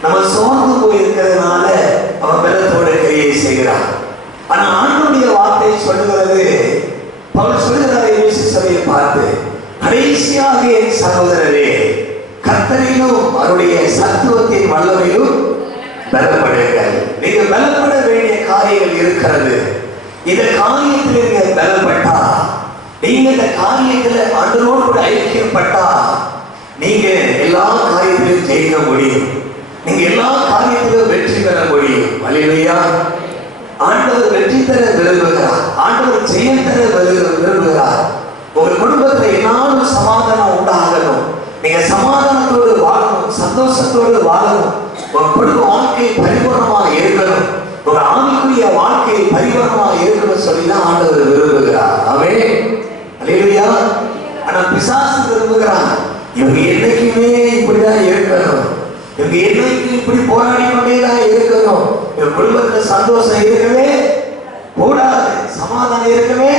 நம்ம சோர்ந்து போய் இருக்கிறதுனால அவன் பலத்தோடு கிரியை செய்கிறான். ஆனா ஆண்டவருடைய வார்த்தை சொல்லுகிறது, பவுல் சொல்லுகிறார் இயேசு சபையை பார்த்து, கடைசியாக என் சகோதரரே, கர்த்தரிலும் அவருடைய சத்துவத்தின் வல்லமையிலும் பலப்படுங்கள். நீங்க பலப்பட வேண்டிய காரியங்கள் இருக்கிறது. இந்த காரியத்தில் நீங்க பலப்பட்டா, நீங்க இந்த காரியத்துல ஆண்டவரோடு கூட ஐக்கியப்பட்டா, நீங்க எல்லா காரியத்திலும் ஜெயிக்க முடியும், நீங்க எல்லா காரியத்திலும் வெற்றி பெற முடியும். அல்லேலூயா. ஆண்டவர் வெற்றி தர விரும்புகிறார், ஆண்டவர் ஜெயம் தர விரும்புகிறார். உங்க குடும்பத்துல என்னாலும் சமாதானம் உண்டாகணும், நீங்க சமாதானத்தோடு வாழணும், சந்தோஷத்தோடு வாழணும், உங்க குடும்ப வாழ்க்கை பரிபூர்ணமாக இருக்கணும், உங்க ஆவிக்குரிய வாழ்க்கை பரிபூர்ணமாக இருக்கணும் சொல்லிதான் ஆண்டவர் விரும்புகிறார். ஆமென். அல்லேலூயா. ஆனா பிசாசு விரும்புகிறான், இவங்க என்னைக்குமே இப்படிதான் இருக்கணும், இவங்க என்னைக்கு இப்படி போராடி கொண்டேதான் இருக்கணும், இவங்க குடும்பத்துல சந்தோஷம் இருக்கவே கூடாது, சமாதானம் இருக்கவே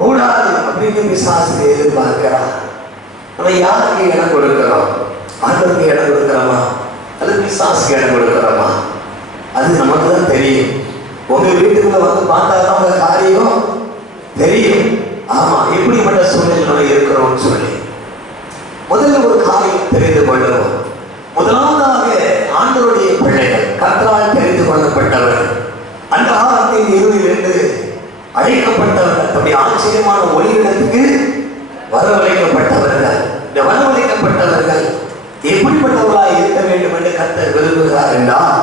கூடாது அப்படின்னு பிசாசு எதிர்பார்க்கிறான். நம்ம யாருக்கு இடம் கொடுக்கிறோம்? ஆண்டவருக்கு இடம் கொடுக்கிறோமா அல்லது பிசாசுக்கு இடம் கொடுக்கிறோமா? அது நமக்கு தான் தெரியும். உங்க வீட்டுக்குள்ள வந்து பார்த்தாதான் உங்க காரியம் தெரியும். ஆமா, எப்படிப்பட்ட சூழ்நிலை நம்ம இருக்கிறோம்னு சொல்லி முதல்ல ஒரு காரியம் தெரிந்து கொள்ளுவோம். முதலாவதாக ஆண்டவருடைய பிள்ளைகள், கர்த்தரால் தெரிந்து கொள்ளப்பட்டவர், அந்த காலத்தின் இறுதியிலிருந்து அழைக்கப்பட்டவர்கள், தம்முடைய ஆச்சரியமான ஒளியிடத்துக்கு வரவழைக்கப்பட்டவர்கள். இந்த வரவழைக்கப்பட்டவர்கள் எப்படிப்பட்டவர்களாய் இருக்க வேண்டும் என்று கர்த்தர் விரும்புகிறார் என்றால்,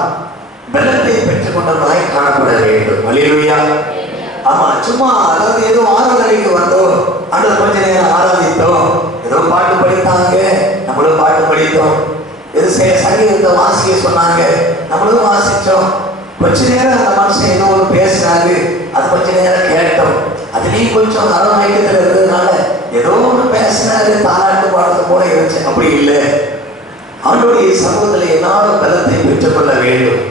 பலத்தை பெற்றுக் கொண்டவர்களாய் காணப்பட வேண்டும். அல்லேலூயா. ஆமா, சும்மா அதாவது ஏதோ ஆராதனைக்கு வந்தோம், ஆண்டவர் கொஞ்ச நேரம் ஆராதித்தோம், ஏதோ பாட்டு படித்தாங்க, நம்மளும் பாட்டு படித்தோம், ஏதோ சங்கீதத்தை வாசிக்க சொன்னாங்க, நம்மளும் வாசிச்சோம், கொஞ்ச நேரம் அந்த மனுஷன் ஏதோ ஒன்று பேசினாரு, அது கொஞ்ச நேரம் கேட்டோம், அதுலேயும் கொஞ்சம் அறமயக்கத்தில் இருந்ததுனால ஏதோ ஒன்று பேசினாரு, தாராட்டு பாடுறது போல இருந்துச்சு. அப்படி இல்லை. ஆண்டவருடைய சமூகத்தில் என்னாலும் பலத்தை பெற்றுக்கொள்ள வேண்டும்,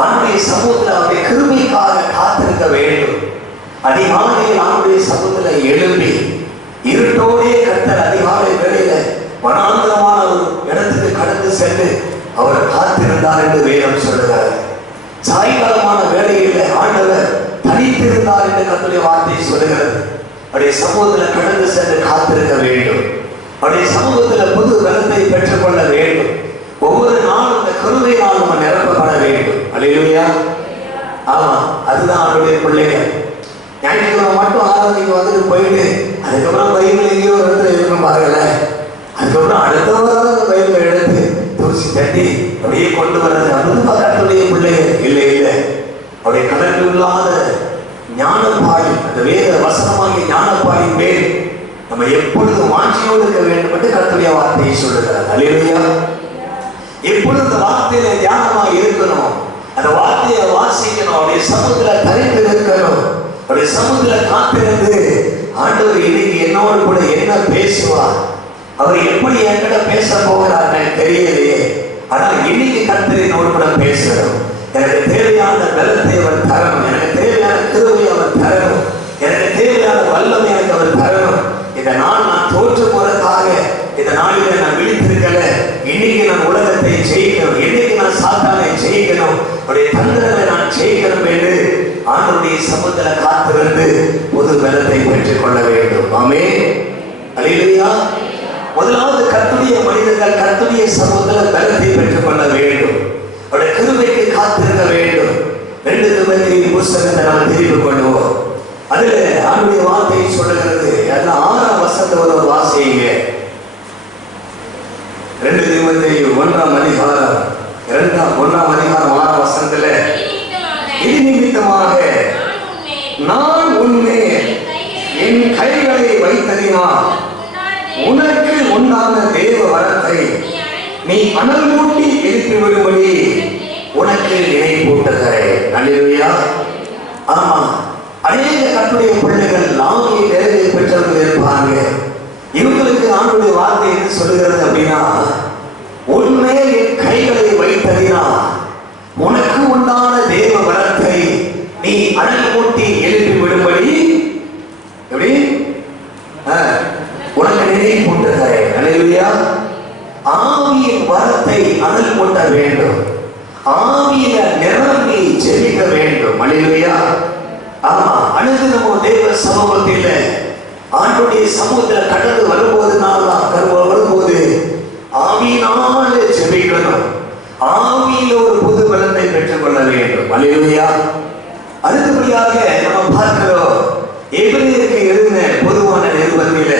ஆண்டவருடைய சமூகத்தில் அவருடைய கிருபைக்காக காத்திருக்க வேண்டும். அதிகாலையில் ஆண்டவருடைய சமூகத்தில் எழும்பி இருட்டோடே கர்த்தர் அதிகாலை வேளையில வனாந்தரமான ஒரு இடத்துக்கு கடந்து சென்று அவர் காத்திருந்தார் என்று வேதம் சொல்லுகிறார். சாயங்காலமான வேளையில ஆண்டவர் தனித்திருந்தார் என்று கர்த்தருடைய வார்த்தை சொல்லுகிறது. அவருடைய சமூகத்தில் கடந்து சென்று காத்திருக்க வேண்டும், அவருடைய சமூகத்தில் புது பலத்தை பெற்றுக்கொள்ள வேண்டும். ஒவ்வொரு நாளும் இந்த கருணையினால் நம்ம நிரப்பப்பட வேண்டும். அல்லேலூயா. ஆமா, அதுதான் அவருடைய பிள்ளைகள். ஞாயிற்றுக்கிழமை மட்டும் ஆராதனைக்கு வந்துட்டு போயிட்டு அதுக்கப்புறம் பைபிள் எங்கேயோ ஒரு இடத்துல இருக்கணும் பாருங்கள, அதுக்கப்புறம் அடுத்த வாரம் அந்த பைபிளை எடுத்து தூசி தட்டி அப்படியே கொண்டு வர்றது, அதுதான் கர்த்தருடைய பிள்ளைகள். இல்லை இல்லை, அவருடைய கணக்கு இல்லாத ஞானப்பாடி, அந்த வேத வசனமாகிய ஞானப்பாடின் மேல் நம்ம எப்பொழுதும் வாஞ்சியோடு இருக்க வேண்டும் என்று கர்த்தருடைய வார்த்தையை சொல்லுகிறார். அல்லேலூயா. எப்பொழுது அந்த வார்த்தையில தியானமாக இருக்கணும், அந்த வார்த்தையை வாசிக்கணும், அவருடைய சமூகத்துல தரித்து இருக்கணும், அவருடைய சமூகத்துல காத்திருந்து ஆண்டவர் இன்னைக்கு என்னோடு கூட என்ன பேசுவார், அவர் எப்படி என்கிட்ட பேச போகிறார் எனக்கு தெரியலையே, ஆனால் இன்னைக்கு கர்த்தர் என்னோடு கூட பேசணும், எனக்கு தேவையான பலத்தை அவர் தரணும், எனக்கு தேவையான கிருபையை அவர் தரணும், எனக்கு தேவையான வல்லமை எனக்கு அவர் தரணும். இந்த நாள் நான் தோற்று போறதுக்காக இந்த நாளில நான் விழித்திருக்கல, இன்னைக்கு நான் உலகத்தை ஜெயிக்கணும், இன்னைக்கு நான் சாத்தானை ஜெயிக்கணும், அவருடைய தந்திரங்களை நான் ஜெயிக்கணும் என்று ஆண்டவருடைய சமூகத்துல காத்திருந்து புது பலத்தை பெற்றுக் கொள்ள வேண்டும். ஆமென். அல்லேலூயா. முதலாவது கர்த்தருடைய மனிதர்கள் கர்த்தருடைய சமூகத்துல பலத்தை பெற்றுக் கொள்ள வேண்டும், அவருடைய கிருபைக்கு காத்திருக்க வேண்டும். 2 தீமோத்தேயு புத்தகத்தை நாம் திருப்பி கொள்வோம். அதுல ஆண்டவருடைய வார்த்தை சொல்லுகிறது, அதுல 6ஆம் வசனத்தை ஒரு வாசிங்க. 2 தீமோத்தேயு 1ஆம் அதிகாரம் 1ஆம் அதிகாரம் 6ஆம் வசனத்துல இது நிமித்தமாக நான் உன்மேல் என் கைகளை வைத்ததினால் உனக்கு உண்டான தேவ வரத்தை நீ அனல் மூட்டி எழுப்பி விடும்படி உனக்கு நினைப்பூட்டுகிறேன். அல்லேலூயா. ஆமா, அநேக கர்த்தருடைய பிள்ளைகள் லாகியை நிறைவேறி பெற்றவர்கள் இருப்பாங்க. இவங்களுக்கு ஆண்டவருடைய வார்த்தை என்ன சொல்லுகிறது அப்படின்னா, உன்மேல் என் கைகளை வைத்ததினால் உனக்கு உண்டான தேவ வரத்தை நீ அனல் மூட்டி எழுப்பி விடும்படி எப்படி உனக்கு நினைப்பூட்டுகிறேன். அல்லேலூயா. ஆவியின் வரத்தை அனல் மூட்ட வேண்டும். ஆவியில நிரம்பி ஜெபிக்க வேண்டும். அல்லேலூயா. ஆமா, அனுதினமும் தேவ சமூகத்தில் ஆண்டுடைய சமூகத்தில் கடந்து வரும்போது ஆவியினால ஜெபிக்கணும். ஆவியில ஒரு புது பலத்தை பெற்றுக் கொள்ள வேண்டும். அல்லேலூயா. அடுத்தபடியாக நம்ம பார்க்கிறோம், எபிரேயருக்கு எழுதின பொதுவான நிருபத்தில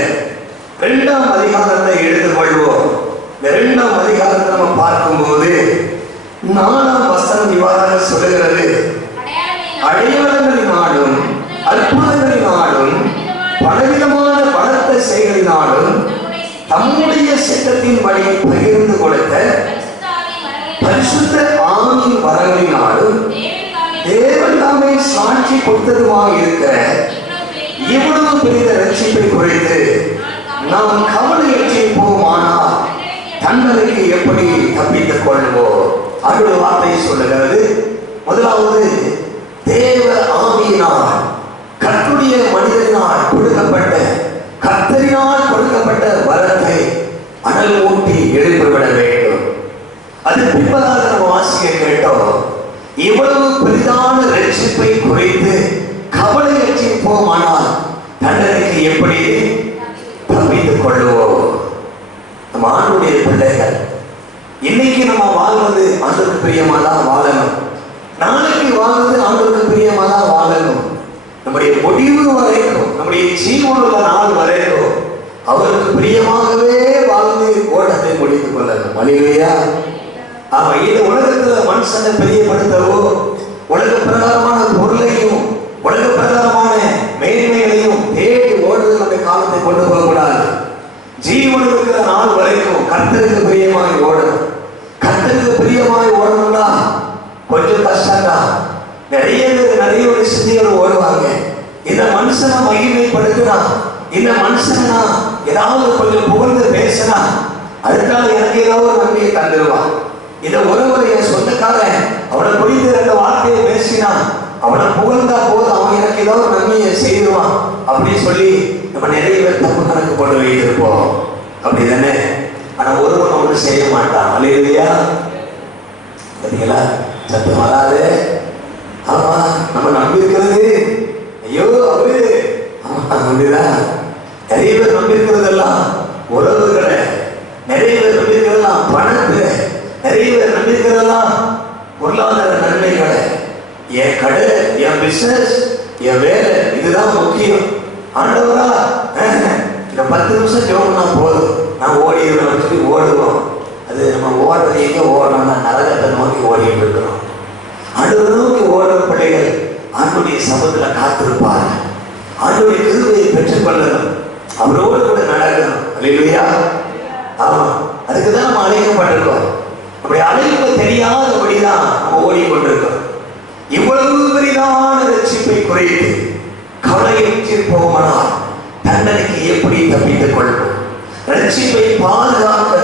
2ஆம் அதிகாரத்தை எடுத்துக்கொள்வோம். இந்த 2ஆம் அதிகாரத்தை நம்ம பார்க்கும்போது 4ஆம் வசனம் இவ்வாறாக சொல்லுகிறது, அடையாளங்களினாலும் அற்புதங்களினாலும் பலவிதமான பலத்த செயல்களினாலும் தம்முடைய சித்தத்தின் வழி பகிர்ந்து கொடுத்த பரிசுத்த ஆவியின் வரங்களினாலும் தேவன் தாமே சாட்சி கொடுத்ததுமாக இருக்கிற இவ்வளவு பெரிய ரட்சிப்பை குறித்து நாம் கவலையற்றி போமானால் தண்டனைக்கு எப்படி தப்பித்துக் கொள்வோம்? அவருடைய வார்த்தையை சொல்லுகிறது. முதலாவது, தேவ ஆவியினால் கர்த்தருடைய மனிதனால் கொடுக்கப்பட்ட கர்த்தரினால் கொடுக்கப்பட்ட வரத்தை அனல் ஊட்டி எழுப்பிவிட வேண்டும். அது பின்பதாக நம்ம வாசிக்க கேட்டோம், இவ்வளவு பெரிதான ரட்சிப்பை குறித்து கவலையற்றி போமானால் தண்டனைக்கு எப்படி தப்பித்துக் கொள்வோம்? நம்ம ஆண்டுடைய பிள்ளைகள் இன்னைக்கு நம்ம வாழ்வது ஆண்டுக்கு பிரியமா தான் வாழணும். நாளைக்கு வாழ்வது ஆண்டுக்கு பிரியமா தான் வாழணும். நம்முடைய முடிவு வரைக்கும், நம்முடைய ஜீவனுள்ள நாள் வரைக்கும் அவருக்கு பிரியமாகவே வாழ்ந்து ஓட்டத்தை முடித்துக் கொள்ளணும். அல்லேலூயா. அவன் இந்த உலகத்துல மனுஷனை பிரியப்படுத்தவோ, உலக பிரகாரமான பொருளையும் உலக பிரகாரமான மேன்மைகளையும் தேடி ஓடுறது நம்ம காலத்தை கொண்டு போகக்கூடாது. ஜீவன் இருக்கிற நாள் வரைக்கும் கர்த்தருக்கு பிரியமாய் ஓடணும். கர்த்தருக்கு பிரியமாய் ஓடணும்னா கொஞ்சம் கஷ்டம்தான். நிறைய சிந்திகள் ஓடுவாங்க. இந்த மனுஷனை மகிமைப்படுத்தினா, இந்த மனுஷனா ஏதாவது கொஞ்சம் புகழ்ந்து பேசினா அதுக்காக எனக்கு ஏதாவது ஒரு நன்மையை தந்துடுவான். இந்த ஒருவரை என் சொந்தக்காரன் அவனை புரிந்து ரெண்டு வார்த்தையை பேசினா, அவனை புகழ்ந்தா போது அவன் எனக்கு ஏதாவது ஒரு நன்மையை செய்துவான் அப்படின்னு சொல்லி நம்ம நிறைய பேர் தப்பு கணக்கு போட்டு வைத்திருப்போம். அப்படி தானே? ஆனா ஒருவன் ஒன்றும் செய்ய மாட்டான். அல்லேலூயா. பார்த்தீங்களா? சத்தம் வராது. ஆமா, நம்ம நம்பி இருக்கிறது ஐயோ அவரு. ஆமா, அப்படிதான் நிறைய பேர் நம்பி இருக்கிறதெல்லாம் உறவுகளை, நிறைய பேர் நம்பி இருக்கிறதெல்லாம் பணத்தை, நிறைய பேர் நம்பி இருக்கிறதெல்லாம் பொருளாதார நன்மைகளை, என் கடை, என் பிசினஸ், என் வேலை, இதுதான் முக்கியம். ஆண்டவரா இந்த 10 நிமிஷம் ஜோம்னா போதும், நான் ஓடிடுவேன் சொல்லி ஓடுவோம். அது நம்ம ஓடுறது எங்கே ஓடணும்னா நரகத்தை நோக்கி ஓடிட்டு இருக்கிறோம். ஆண்டவரை நோக்கி ஓடுற பிள்ளைகள் ஆண்டுடைய சமூகத்தில் காத்திருப்பாங்க. ஆண்டுடைய கிருபையை பெற்றுக்கொள்ளணும், அவரோடு கூட நடக்கணும். அல்லேலூயா. ஆமா, அதுக்கு தான் நம்ம அழைக்கப்பட்டிருக்கோம். அப்படி அழைப்பு தெரியாதபடிதான் நம்ம ஓடிக்கொண்டிருக்கோம். இவ்வளவு பெரிதான ரட்சிப்பை குறைத்து கவலையற்று போமானால் தண்டனைக்கு எப்படி தப்பித்துக் கொள்வோம்? ரட்சிப்பை பாதுகாக்க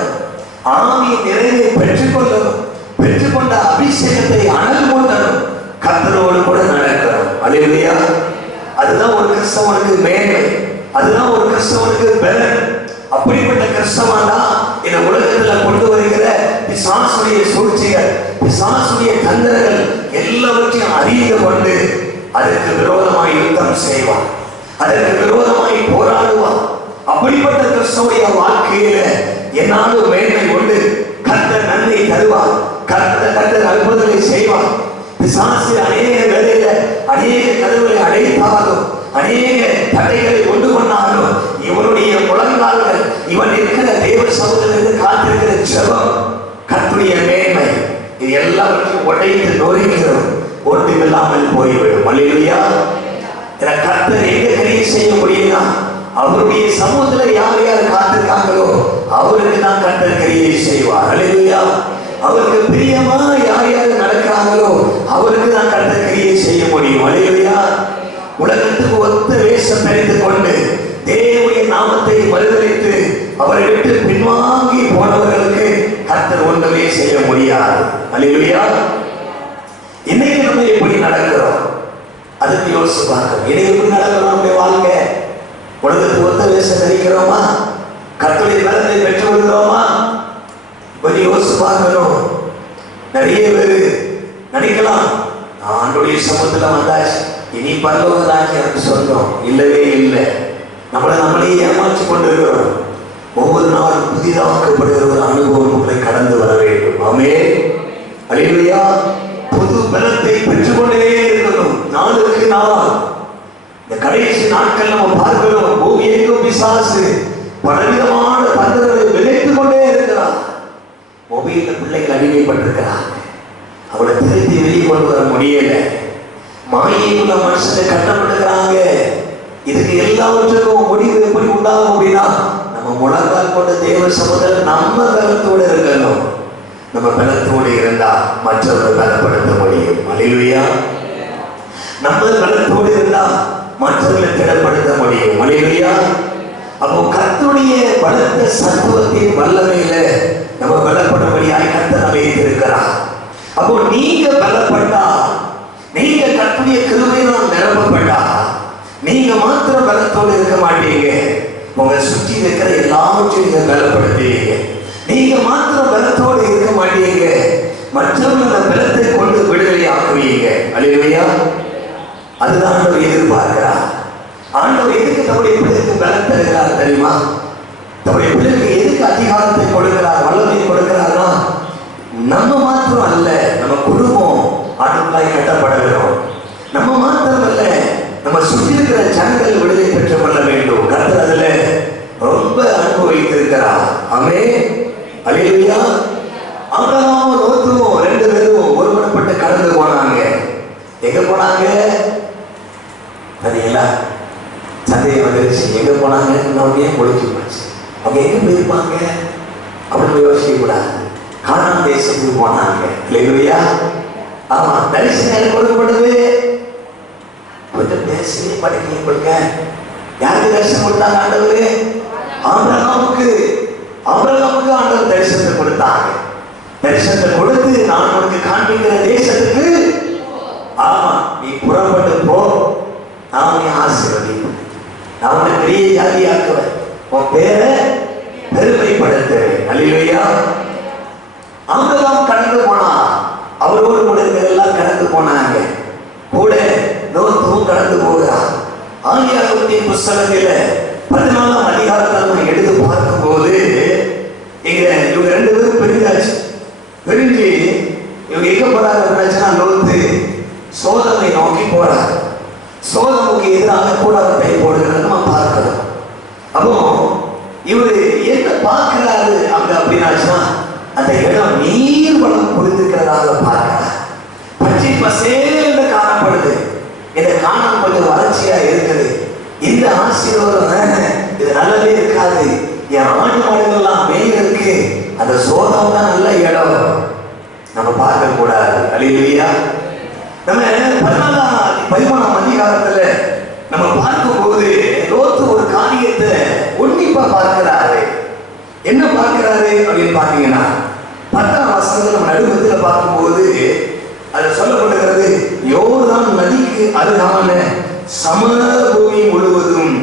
ஆவிய நிறைவை பெற்றுக்கொள்ளணும். பெற்றுக்கொண்ட அபிஷேகத்தை அனல் மூட்டணும். கர்த்தரோடு கூட நடக்கிறோம். அல்லேலூயா. அதுதான் ஒரு கிறிஸ்தவனுக்கு மேன்மை, அதுதான் ஒரு கிறிஸ்தவனுக்கு பலன். அப்படிப்பட்ட கிறிஸ்தவன் தான் இந்த உலகத்துல கொண்டு வருகிற பிசாசுடைய சூழ்ச்சிகள், பிசாசுடைய தந்திரங்கள் எல்லாவற்றையும் அறிந்து கொண்டு அதற்கு விரோதமாய் யுத்தம் செய்வான், அதற்கு விரோதமாய் போராடுவான். அப்படிப்பட்ட கிறிஸ்தவனுடைய வாழ்க்கையில என்னாலும் மேன்மை கொண்டு கர்த்தர் நன்மை தருவார், கர்த்தர் அற்புதங்களை செய்வார். பிசாசு அநேக வேளையில அநேக கதவுகளை அடைத்தாலும், அநேக தடைகளை கொண்டு கொண்டாலும், இவனுடைய முழங்கால்கள், இவன் இருக்கிற தேவ சமூகத்திலிருந்து காத்திருக்கிற ஜெபம், கர்த்தருடைய மேன்மை உடைத்து நொறுக்கிறோம், ஒன்றுமில்லாமல் போய்விடும். அல்லேலூயா. கர்த்தர் எங்க கிரியை செய்ய முடியும்னா அவருடைய சமூகத்துல யார் யார் காத்திருக்காங்களோ அவருக்கு தான் கர்த்தர் கிரியை செய்வார். அல்லேலூயா. அவருக்கு பிரியமா யார் யார் நடக்கிறாங்களோ அவருக்கு தான் கர்த்தர் கிரியை செய்ய முடியும். அல்லேலூயா. உலகத்துக்கு ஒத்த வேஷம் தரித்து கொண்டு தேவனுடைய நாமத்தை மறுதலித்து அவரை விட்டு பின்வாங்கி போனவர்களுக்கு கர்த்தர் ஒன்றுமே செய்ய முடியாது. அல்லேலூயா. இன்னைக்கு நம்ம எப்படி நடக்கிறோம் அதுக்கு யோசிச்சு பார்க்கணும். இன்னைக்கு எப்படி நடக்கிறோம் நம்முடைய வாழ்க்கை? உலகத்துக்கு ஒத்த வேஷம் தரிக்கிறோமா? கர்த்தருடைய பலத்தை பெற்று வருகிறோமா? கொஞ்சம் யோசிச்சு பார்க்கணும். நிறைய பேர் நினைக்கலாம் ஆண்டவருடைய சமூகத்துல வந்தாச்சு இனி பரலோகத்தாச்சு எனக்கு சொந்தம். இல்லவே இல்லை. நம்மளே ஏமாற்றி கொண்டிருக்கிறோம். ஒவ்வொரு நாளும் புதிதாக்கப்படுகிற ஒரு அனுபவம் உங்களை கடந்து வர வேண்டும். ஆமென். அல்லேலூயா. புது பலத்தை பெற்றுக்கொண்டே இருக்கணும். நாளுக்கு நாள் இந்த கடைசி நாட்கள் நம்ம பார்க்கிறோம். பூமி எங்கும் பிசாசு பலவிதமான தந்திரங்களை விளைத்துக் கொண்டே இருக்கிறார். மொபைல்ல பிள்ளைகள் அடிமைப்பட்டிருக்கிறாங்க. அவளை திருத்தி வெளியே கொண்டு வர முடியல. மாயைக்குள்ள மனுஷனை கட்டப்படுகிறாங்க. இதுக்கு எல்லாவற்றுக்கும் முடிவு எப்படி உண்டாகும் அப்படின்னா நம்ம முழங்கால் கொண்ட தேவ சமூகத்தில் நம்ம பலத்தோடு இருக்கணும். நம்ம பலத்தோடு இருந்தா மற்றவர்கள் பலப்படுத்த முடியும். அல்லேலூயா. நம்ம பலத்தோடு இருந்தா மற்றவர்களை திடப்படுத்த முடியும். அல்லேலூயா. அப்போ கர்த்தருடைய பலத்த சத்துவத்தின் வல்லமையில நம்ம பலப்படும்படியாய் கர்த்தர் வைத்திருக்கிறார். அப்போ நீங்க பலப்பட்டா, நீங்க கர்த்தருடைய கிருபையினால் நிரப்பப்பட்டா நீங்க மாத்திரம் பலத்தோடு இருக்க மாட்டீங்க. உங்க சுற்றி இருக்கிற எல்லாவற்றையும் நீங்க பலப்படுத்துவீங்க. நீங்க மாத்திரம் பலத்தோடு இருக்க மாட்டீங்க, மற்றவர்கள் அந்த பலத்தை கொண்டு விடுதலை ஆக்குவீங்க. அல்லேலூயா. அதுதான் ஆண்டவர் எதிர்பார்க்கிறார். ஆண்டவர் எதுக்கு நம்முடைய பிள்ளைக்கு பலம் தருகிறார் தெரியுமா? நம்முடைய பிள்ளைக்கு எதுக்கு அதிகாரத்தை கொடுக்கிறார், வல்லமை கொடுக்கிறார்னா நம்ம மாத்திரம் அல்ல, நம்ம குடும்பம் ஆண்டுகளாய் கட்டப்படுகிறோம். நம்ம மாத்திரம் அல்ல, நம்ம சுற்றி இருக்கிற ஜனங்கள் விடுதலை பெற்றுக் கொள்ள வேண்டும். கர்த்தர் அதுல ரொம்ப அனுபவித்திருக்கிறார். ஆமென். அல்லேலூயா. ஆபிரகாமும் லோத்தும் ரெண்டு பேரும் ஒருமனப்பட்டு கடந்து போனாங்க. எங்க போனாங்க? பார்த்தீங்களா? சந்தேகம் வந்துருச்சு. எங்க போனாங்க? நம்மளே முடிச்சு போச்சு. அவங்க எங்க போயிருப்பாங்க அப்படின்னு யோசிக்க கூடாது. கானான் தேசத்துக்கு போனாங்க. அல்லேலூயா. ஆமா, தரிசனம் கொடுக்கப்படுது. கொஞ்சம் பேசி படிக்க கொடுங்க. யாருக்கு தரிசனம் கொடுத்தாங்க? ஆண்டவரே ஆபிரகாமுக்கு. ஆபிரகாமுக்கு ஆண்டவர் தரிசனத்தை கொடுத்தாங்க. தரிசனத்தை கொடுத்து நான் உனக்கு காண்பிக்கிற தேசத்துக்கு ஆமா நீ புறப்பட்டு போ, நான் உன்னை ஆசீர்வதிப்பேன், நான் உன்னை பெரிய ஜாதியாக்குவேன், உன் பேரை பெருமைப்படுத்துவேன். அல்லேலூயா. ஆபிரகாம் கடந்து போனா, அவரோடு கூட எல்லாம் கடந்து போனாங்க. கூட லோத்தும் கடந்து போகிறார். ஆதியாகமத்தின் புஸ்தகத்தில 14ஆம் அதிகாரத்தை நம்ம எடுத்து பார்க்கும்போது இவங்க ரெண்டு பேரும் பிரிஞ்சாச்சு. பிரிஞ்சு இவங்க எங்க போறாங்க? லோத்து சோதமை நோக்கி போறார். சோதமுக்கு எதிராக கூடாரத்தை போடுகிறது நம்ம பார்க்கிறோம். அப்போ இவரு என்ன பார்க்கிறாரு அங்க அப்படின்னாச்சுன்னா அந்த இடம் நீர் வளம் புரிந்திருக்கிறதாக பார்க்கிறார். பச்சை பசேல்னு காணப்படுது. இதை காண கொஞ்சம் வறட்சியா இருக்குது. இந்த ஆசீர்வாதம் இது நல்லதே இருக்காது. என் ஆடு மாடுகள்லாம் மேல இருக்கு. அந்த சோதம் தான் நல்ல இடம், நம்ம பார்க்க கூடாது. அல்லேலூயா. நம்ம 13ஆம் அதிகாரத்துல நம்ம பார்க்கும்போது லோத்து ஒரு காரியத்தை உன்னிப்பா பார்க்கிறாரு. என்ன பார்க்கிறாரு அப்படின்னு பார்த்தீங்கன்னா 10ஆம் வசனத்துல நம்ம நடுவத்துல பார்க்கும்போது அது சொல்லப்படுகிறது, யோர்தான் நதிக்கு அருகான சமபூமி முழுவதும்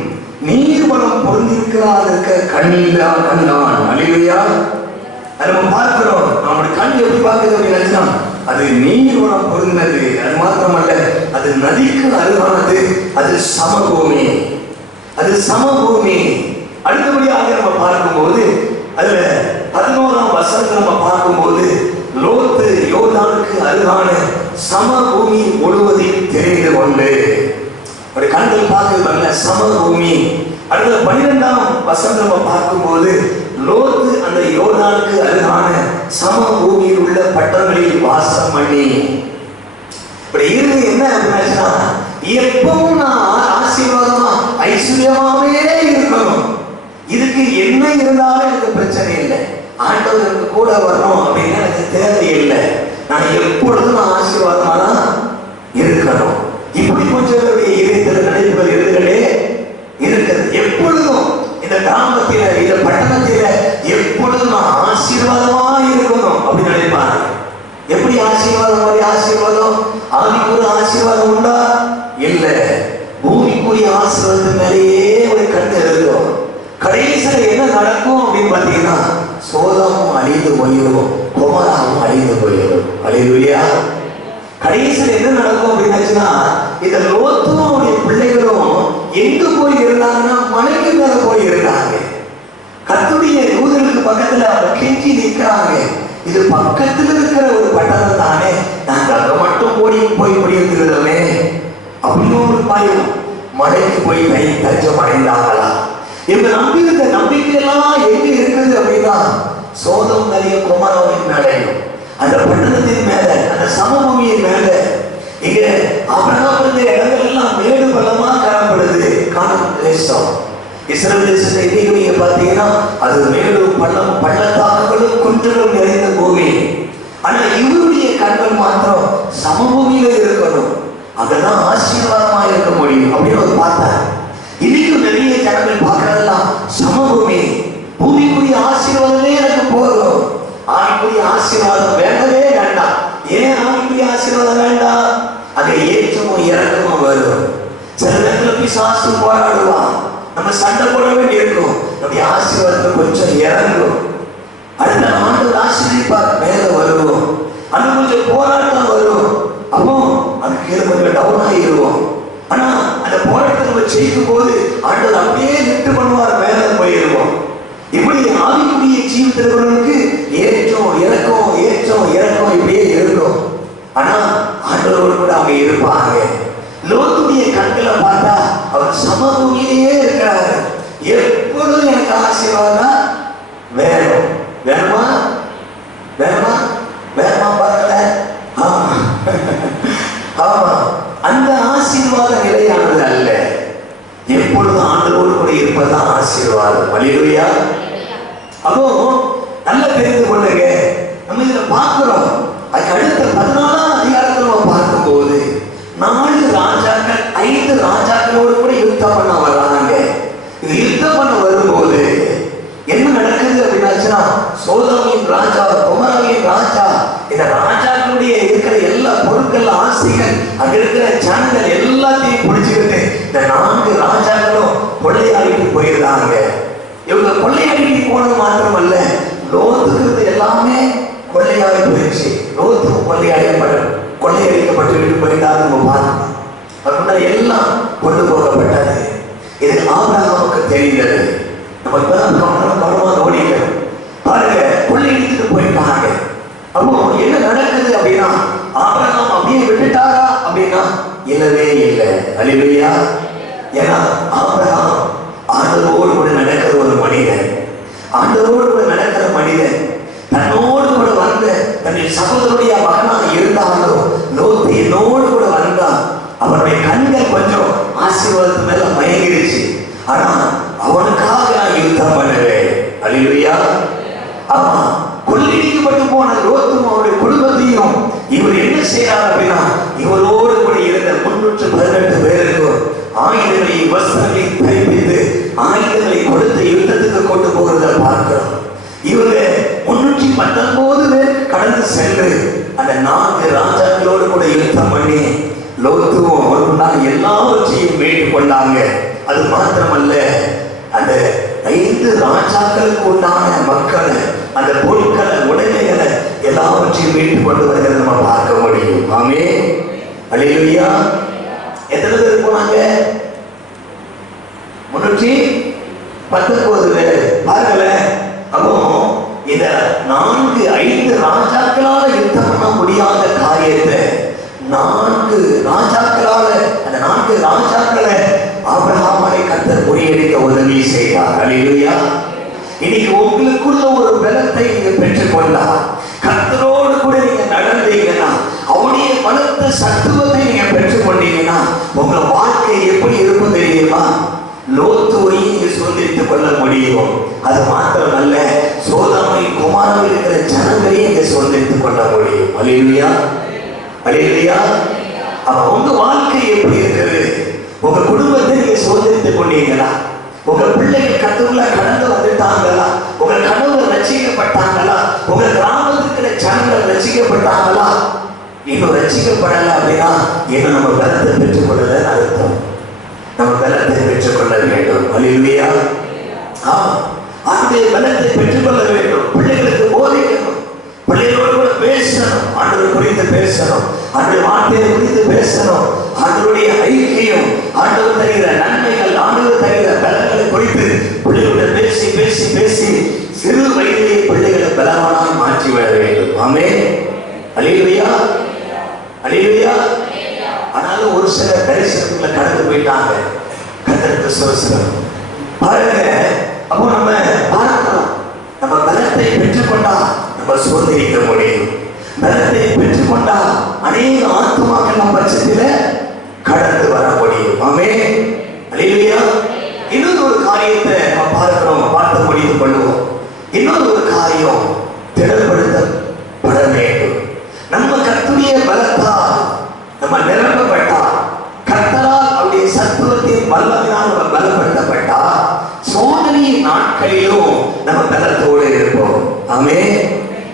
நீர்வளம் பொருந்திருக்கிறாருக்கு கண்டான். அல்லேலூயா. அது நம்ம பார்க்கிறோம். நம்முடைய கண் எப்படி பார்க்குது அப்படின்னு அது நீர்வளம் பொருந்தினது. அது மாத்திரமல்ல, அது நதிக்கு அருகானது. அது சமபூமி. அது சமபூமி. அடுத்தபடியாக நம்ம பார்க்கும்போது அதுல 11ஆம் வசனத்தை நம்ம பார்க்கும்போது லோத்து யோர்தானுக்கு அருகான சமபூமி முழுவதையும் தெரிந்து கொண்டு ஒரு கண்கள் பார்க்கிறது சமபூமி. அடுத்த 12ஆம் வசனத்தை நம்ம பார்க்கும்போது லோத்து அந்த யோர்தானுக்கு அருகான சமபூமியில் உள்ள பட்டணங்களில் வாசம் பண்ணி. இப்படி இருந்து என்ன அப்படின்னா, எப்பவும் நான் ஆசீர்வாதமா ஐஸ்வர்யமாவே இருக்கணும், இதுக்கு என்ன இருந்தாலும் எனக்கு பிரச்சனை இல்லை, ஆண்டவர் எனக்கு கூட வரணும் அப்படின்னு எனக்கு தேவையில்லை, நான் எப்பொழுதும் நான் ஆசீர்வாதமா தான் இருக்கணும். இப்படி கொஞ்சம் இதயத்தில் நினைப்புகள் இருந்துகிட்டே இருக்கிறது. எப்பொழுதும் இந்த கிராமத்தில இந்த பட்டணத்தில எப்பொழுதும் நான் ஆசீர்வாதமா இருக்கணும் அப்படின்னு நினைப்பாங்க. எப்படி ஆசீர்வாதம்? மாதிரி ஆசீர்வாதம் ஆவிக்குரிய ஆசீர்வாதம் உண்டா? இல்லை. பூமிக்குரிய ஆசீர்வாதத்து மேலேயே ஒரு கண்ணு இருக்கும். கடைசியில் என்ன நடக்கும் அப்படின்னு பார்த்தீங்கன்னா, சோதமும் அழிந்து போயிடும், குமாராவும் அழிந்து போயிடும். அல்லேலூயா. கடைசியில் என்ன நடக்கும் அப்படின்னாச்சுன்னா, இந்த லோத்தும் அவருடைய பிள்ளைகளும் எங்க போய் இருந்தாங்கன்னா மலைக்கு மேல போய் இருந்தாங்க. கர்த்தருடைய தூதருக்கு பக்கத்துல அவங்க கெஞ்சி நிற்கிறாங்க, இது பக்கத்துல இருக்கிற ஒரு பட்டணம் தானே, நாங்க அங்க மட்டும் போய் முடியிருக்கிறோமே அப்படின்னு ஒரு பயம். மலைக்கு போய் தஞ்சம் அடைந்தாங்களா? இவங்க நம்பியிருந்த நம்பிக்கையெல்லாம் எங்க இருக்குது அப்படின்னா, சோதம் நிறைய குமாரவின் மேலையும் அந்த பட்டணத்தின் மேல, அந்த சமபூமியின் மேல. இங்க ஆபிரகாம் இருந்த இடங்கள் எல்லாம் மேடு பள்ளமா காணப்படுது. கானான் தேசம், இஸ்ரவேல் தேசத்தை நீங்க பார்த்தீங்கன்னா அது மேடு பள்ளம், பள்ளத்தாக்குகளும் குன்றுகளும் நிறைந்த பூமி. ஆனா இவருடைய கண்கள் மாத்திரம் சமபூமியில இருக்கணும், அங்கதான் ஆசீர்வாதமா இருக்க முடியும் அப்படின்னு ஒரு பார்த்தார். இன்னைக்கும் நிறைய ஜனங்கள் பார்க்கறதெல்லாம் சமபூமி, பூமிக்குரிய ஆசீர்வாதமே எனக்கு போதும், ஆவிக்குரிய ஆசீர்வாதம் வேண்டவே வேண்டாம். ஏன் ஆவிக்குரிய ஆசீர்வாதம் வேண்டாம்? அங்க ஏற்றமும் இறக்கமும் வரும். சில நேரத்தில் பிசாசு போராடுவான், நம்ம சண்டை போட வேண்டி இருக்கும், நம்முடைய ஆசீர்வாதத்தை கொஞ்சம் இறங்கும். அடுத்த ஆண்டவர் ஆசீர்வதிப்பார், மேல வருவோம். அது கொஞ்சம் போராட்டம் வரும், அப்போ அதுக்கு கொஞ்சம் டவுன் ஆகிடுவோம். ஆனா அந்த போராட்டத்தை நம்ம செய்யும் போது ஆண்டவர் அப்படியே லிஃப்ட் பண்ணுவார், மேல போயிடுவோம். இப்படி ஆவிக்குரிய ஜீவிதங்களுக்கு ஏற்றம் இறக்கம், ஏற்றம் இறக்கம் இப்படியே இருக்கும். ஆனா ஆண்டவரோடு கூட அவங்க இருப்பாங்க. லோத்துடைய கண்களை பார்த்தா அவர் சமபூமியிலேயே இருக்கிறாரு. எப்பொழுதும் எனக்கு ஆசீர்வாதம் வேணும், வேணுமா வேணுமா வேணுமா பாருங்க. ஆமா ஆமா, அந்த ஆசீர்வாத நிலையானது அல்ல, எப்பொழுதும் ஆண்டவரோடு கூட இருப்பதுதான் ஆசீர்வாதம். அல்லேலூயா. அப்போ நல்லா தெரிந்து கொள்ளுங்க. நம்ம இதுல பார்க்கிறோம், அதுக்கு அடுத்த 14ஆம் அதிகாரத்தில் நம்ம பார்க்கும்போது 4 ராஜாக்கள் 5 ராஜாக்களோடு கூட யுத்தம் பண்ண வர்றாங்க. இது யுத்தம் பண்ண வரும்போது என்ன நடக்குது அப்படின்னாச்சுன்னா, சோதோமின் ராஜா, குமாராவின் ராஜா, இந்த ராஜாக்களுடைய இருக்கிற எல்லா பொருட்கள், ஆசைகள், அங்க இருக்கிற ஜனங்கள் எல்லாத்தையும் பிடிச்சுக்கிட்டு இந்த 4 ராஜாக்களும் கொள்ளையாடிட்டு போயிருந்தாங்க. இவங்க கொள்ளையாடிட்டு போனது மாத்திரமல்ல, லோத்துக்கு எல்லாமே கொள்ளையாடி போயிடுச்சு. லோத்துக்கு கொள்ளையடிக்கப்பட்டு போயிருந்தாரு. நம்ம பார்க்கலாம், அது எல்லாம் கொண்டு போகப்பட்டது. இது ஆபிரகாமுக்கு தெரிந்தது. நம்ம கவனமா ஓடிக்கணும் பாருங்க. கொள்ளையடித்துட்டு போயிட்டாங்க. அப்போ என்ன நடக்குது அப்படின்னா, ஆபிரகாம் அப்படியே விட்டுட்டாரா அப்படின்னா இல்லவே இல்லை. அல்லேலூயா. ஏன்னா ஆபிரகாம் ஆண்டவரோடு கூட நடக்கிற ஒரு மனிதன், ஆண்டவரோடு கூட நடக்கிற மனிதன். தன்னோடு கூட வந்த தன்னுடைய சகோதரனுடைய மகனாக இருந்தாலும் லோத்து என்னோடு கூட வந்தா, அவனுடைய கண்கள் கொஞ்சம் ஆசீர்வாதத்து மேல மயங்கிடுச்சு. ஆனா அவனுக்காக நான் யுத்தம் பண்ணுவேன். அல்லேலூயா. ஆமா, கொள்ளையடிக்கப்பட்டு போன லோத்தும் அவருடைய குடும்பத்தையும் இவர் என்ன செய்யறார் அப்படின்னா, இவரோடு கூட இருந்த 318 பேருக்கும் ஆயுதங்களை, வஸ்திரங்களை தரிப்பித்து ஆயுதங்களை கொடுத்து யுத்தத்துக்கு கொண்டு போகிறத பார்க்கிறோம். இவங்க 319 பேர் கடந்து சென்று அந்த 4 ராஜாக்களோடு கூட யுத்தம் பண்ணி லோத்துவும் அவர்களும் எல்லாவற்றையும் மீட்டுக் கொண்டாங்க. அது மாத்திரமல்ல, அந்த 5 ராஜாக்களுக்கு உண்டான மக்களை, அந்த பொருட்களை, உடைமைகளை எல்லாவற்றையும் மீட்டுக் கொண்டு வருகிறத நம்ம பார்க்க முடியும். ஆமென். அல்லேலூயா. எத்தனை பேர் போனாங்க? 319 பேர். பாருங்களேன். அப்போ இந்த 4-5 ராஜாக்களால் யுத்தம் பண்ண முடியாத காரியத்தை 4 ராஜாக்களால, அந்த 4 ராஜாக்களை ஆபிரகாமை கர்த்தர் முறியடிக்க உதவி செய்தார். அல்லேலூயா. இன்னைக்கு உங்களுக்குள்ள ஒரு பலத்தை நீங்க பெற்றுக்கொண்டால், கர்த்தரோடு கூட நீங்க சத்துவத்தை நீங்க பெற்றுக் கொண்டீங்கன்னா உங்க வாழ்க்கை எப்படி இருக்கும் தெரியுமா? லோத்துவையும் நீங்க சுதந்திரித்துக் கொள்ள முடியும். அது மாத்திரமல்ல, சோதமை குமாரத்தில் இருக்கிற ஜனங்களையும் நீங்க சுதந்திரித்துக் கொள்ள முடியும். அல்லேலூயா, அல்லேலூயா. அப்ப உங்க வாழ்க்கை எப்படி இருக்கிறது? உங்க குடும்பத்தை நீங்க சுதந்திரித்துக் கொண்டீங்களா? உங்க பிள்ளைகள் கத்துக்குள்ள கடந்து வந்துட்டாங்களா? உங்க கணவர் ரட்சிக்கப்பட்டாங்களா? உங்க கிராமத்துக்கு ஜனங்கள் ரட்சிக்கப்பட்டாங்களா? இன்னும் ரட்சிக்கப்படல அப்படின்னா இன்னும் நம்ம பலத்தை பெற்றுக் கொள்ளல அர்த்தம். நம்ம பலத்தை பெற்றுக் கொள்ள வேண்டும். அல்லேலூயா. ஆண்டவருடைய பலத்தை பெற்றுக் கொள்ள வேண்டும். பிள்ளைகளுக்கு போதிக்கணும், பிள்ளைகளோடு கூட பேசணும், ஆண்டவர் குறித்து பேசணும், ஆண்டவர் வார்த்தையை குறித்து பேசணும், ஆண்டவருடைய ஐக்கியம், ஆண்டவர் தருகிற நன்மைகள், ஆண்டவர் தருகிற பலன்களை குறித்து பிள்ளைகளோட பேசி பேசி பேசி சிறு வயதிலே பிள்ளைகளை பலவானாக மாற்றி விட வேண்டும். ஆமென். அல்லேலூயா, அல்லேலூயா. ஆனாலும் ஒரு சில தரிசனங்களை கடந்து போயிட்டாங்க. கர்த்தருக்கு ஸ்தோத்திரம். பாருங்க, அப்போ நம்ம பார்க்கிறோம், நம்ம பலத்தை பெற்றுக்கொண்டா நம்ம சுதந்திரிக்க முடியும். பலத்தை பெற்றுக்கொண்டா அநேக ஆத்துமாக்கள் நம்ம பட்சத்தில் கடந்து வர முடியும். ஆமென். அல்லேலூயா. இன்னொரு ஒரு காரியத்தை நம்ம பார்க்கிறோம், பார்த்து முடித்துக் கொள்வோம். இன்னொரு ஒரு காரியம் திடப்படுத்தப்பட வேண்டும். நம்ம கர்த்தருடைய பலத்தால் நம்ம நிரப்பப்பட்டா, கர்த்தரால் அவருடைய சத்துவத்தின் வல்லமையால் நம்ம பலப்படுத்தப்பட்டா, சோதனையின் நாட்களிலும் நம்ம பலத்தோடு இருப்போம். ஆமென்.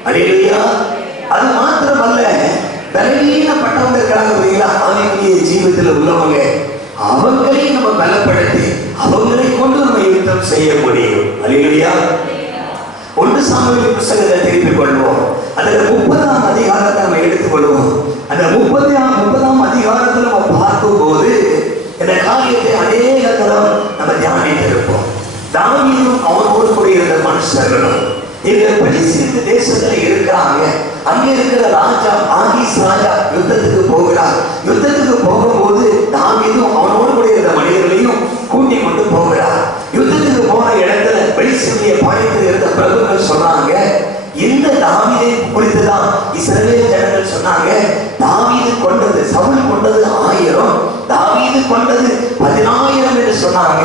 அல்லேலூயா. அது மாத்திரமல்ல, பலவீனப்பட்டவங்க இருக்கிறாங்க, ஆவிக்குரிய ஜீவிதத்தில் உள்ளவங்க, அவங்களையும் நம்ம பலப்படுத்தி அவங்களை கொண்டு நம்ம யுத்தம் செய்ய முடியும். அல்லேலூயா. 1 சாமுவேல் புத்தகத்தை திருப்பிக் கொள்வோம். அதுல 30ஆம் அதிகாரத்தை நம்ம எடுத்துக் கொள்வோம். அந்த 30ஆம் அதிகாரத்தில் நம்ம பார்க்கும் போது இந்த காரியத்தை அநேக தரம் நம்ம தியானித்திருப்போம். தாவீதும் அவனோடு கூட இருந்த மனுஷர்களும் இவங்க பெலிஸ்தீன் தேசத்துல இருக்கிறாங்க. அங்கே இருக்கிற ராஜா ஆகீஸ் ராஜா யுத்தத்துக்கு போகிறார். யுத்தத்துக்கு போகும்போது தாவீதும் அவனோடு கூட இருந்த மனிதர்களையும் கூட்டி கொண்டு போகிறார். யுத்தத்துக்கு போன இடத்துல பெலிஸ்தீனுடைய பாளையத்தில் இருந்த பிரபுக்கள் சொன்னாங்க, இந்த தாவீதை குறித்துதான் இஸ்ரவேல் ஜனங்கள் சொன்னாங்க, தாவீது கொண்டது, சவுல் கொண்டது 1000, தாவீது கொண்டது 10000 என்று சொன்னாங்க.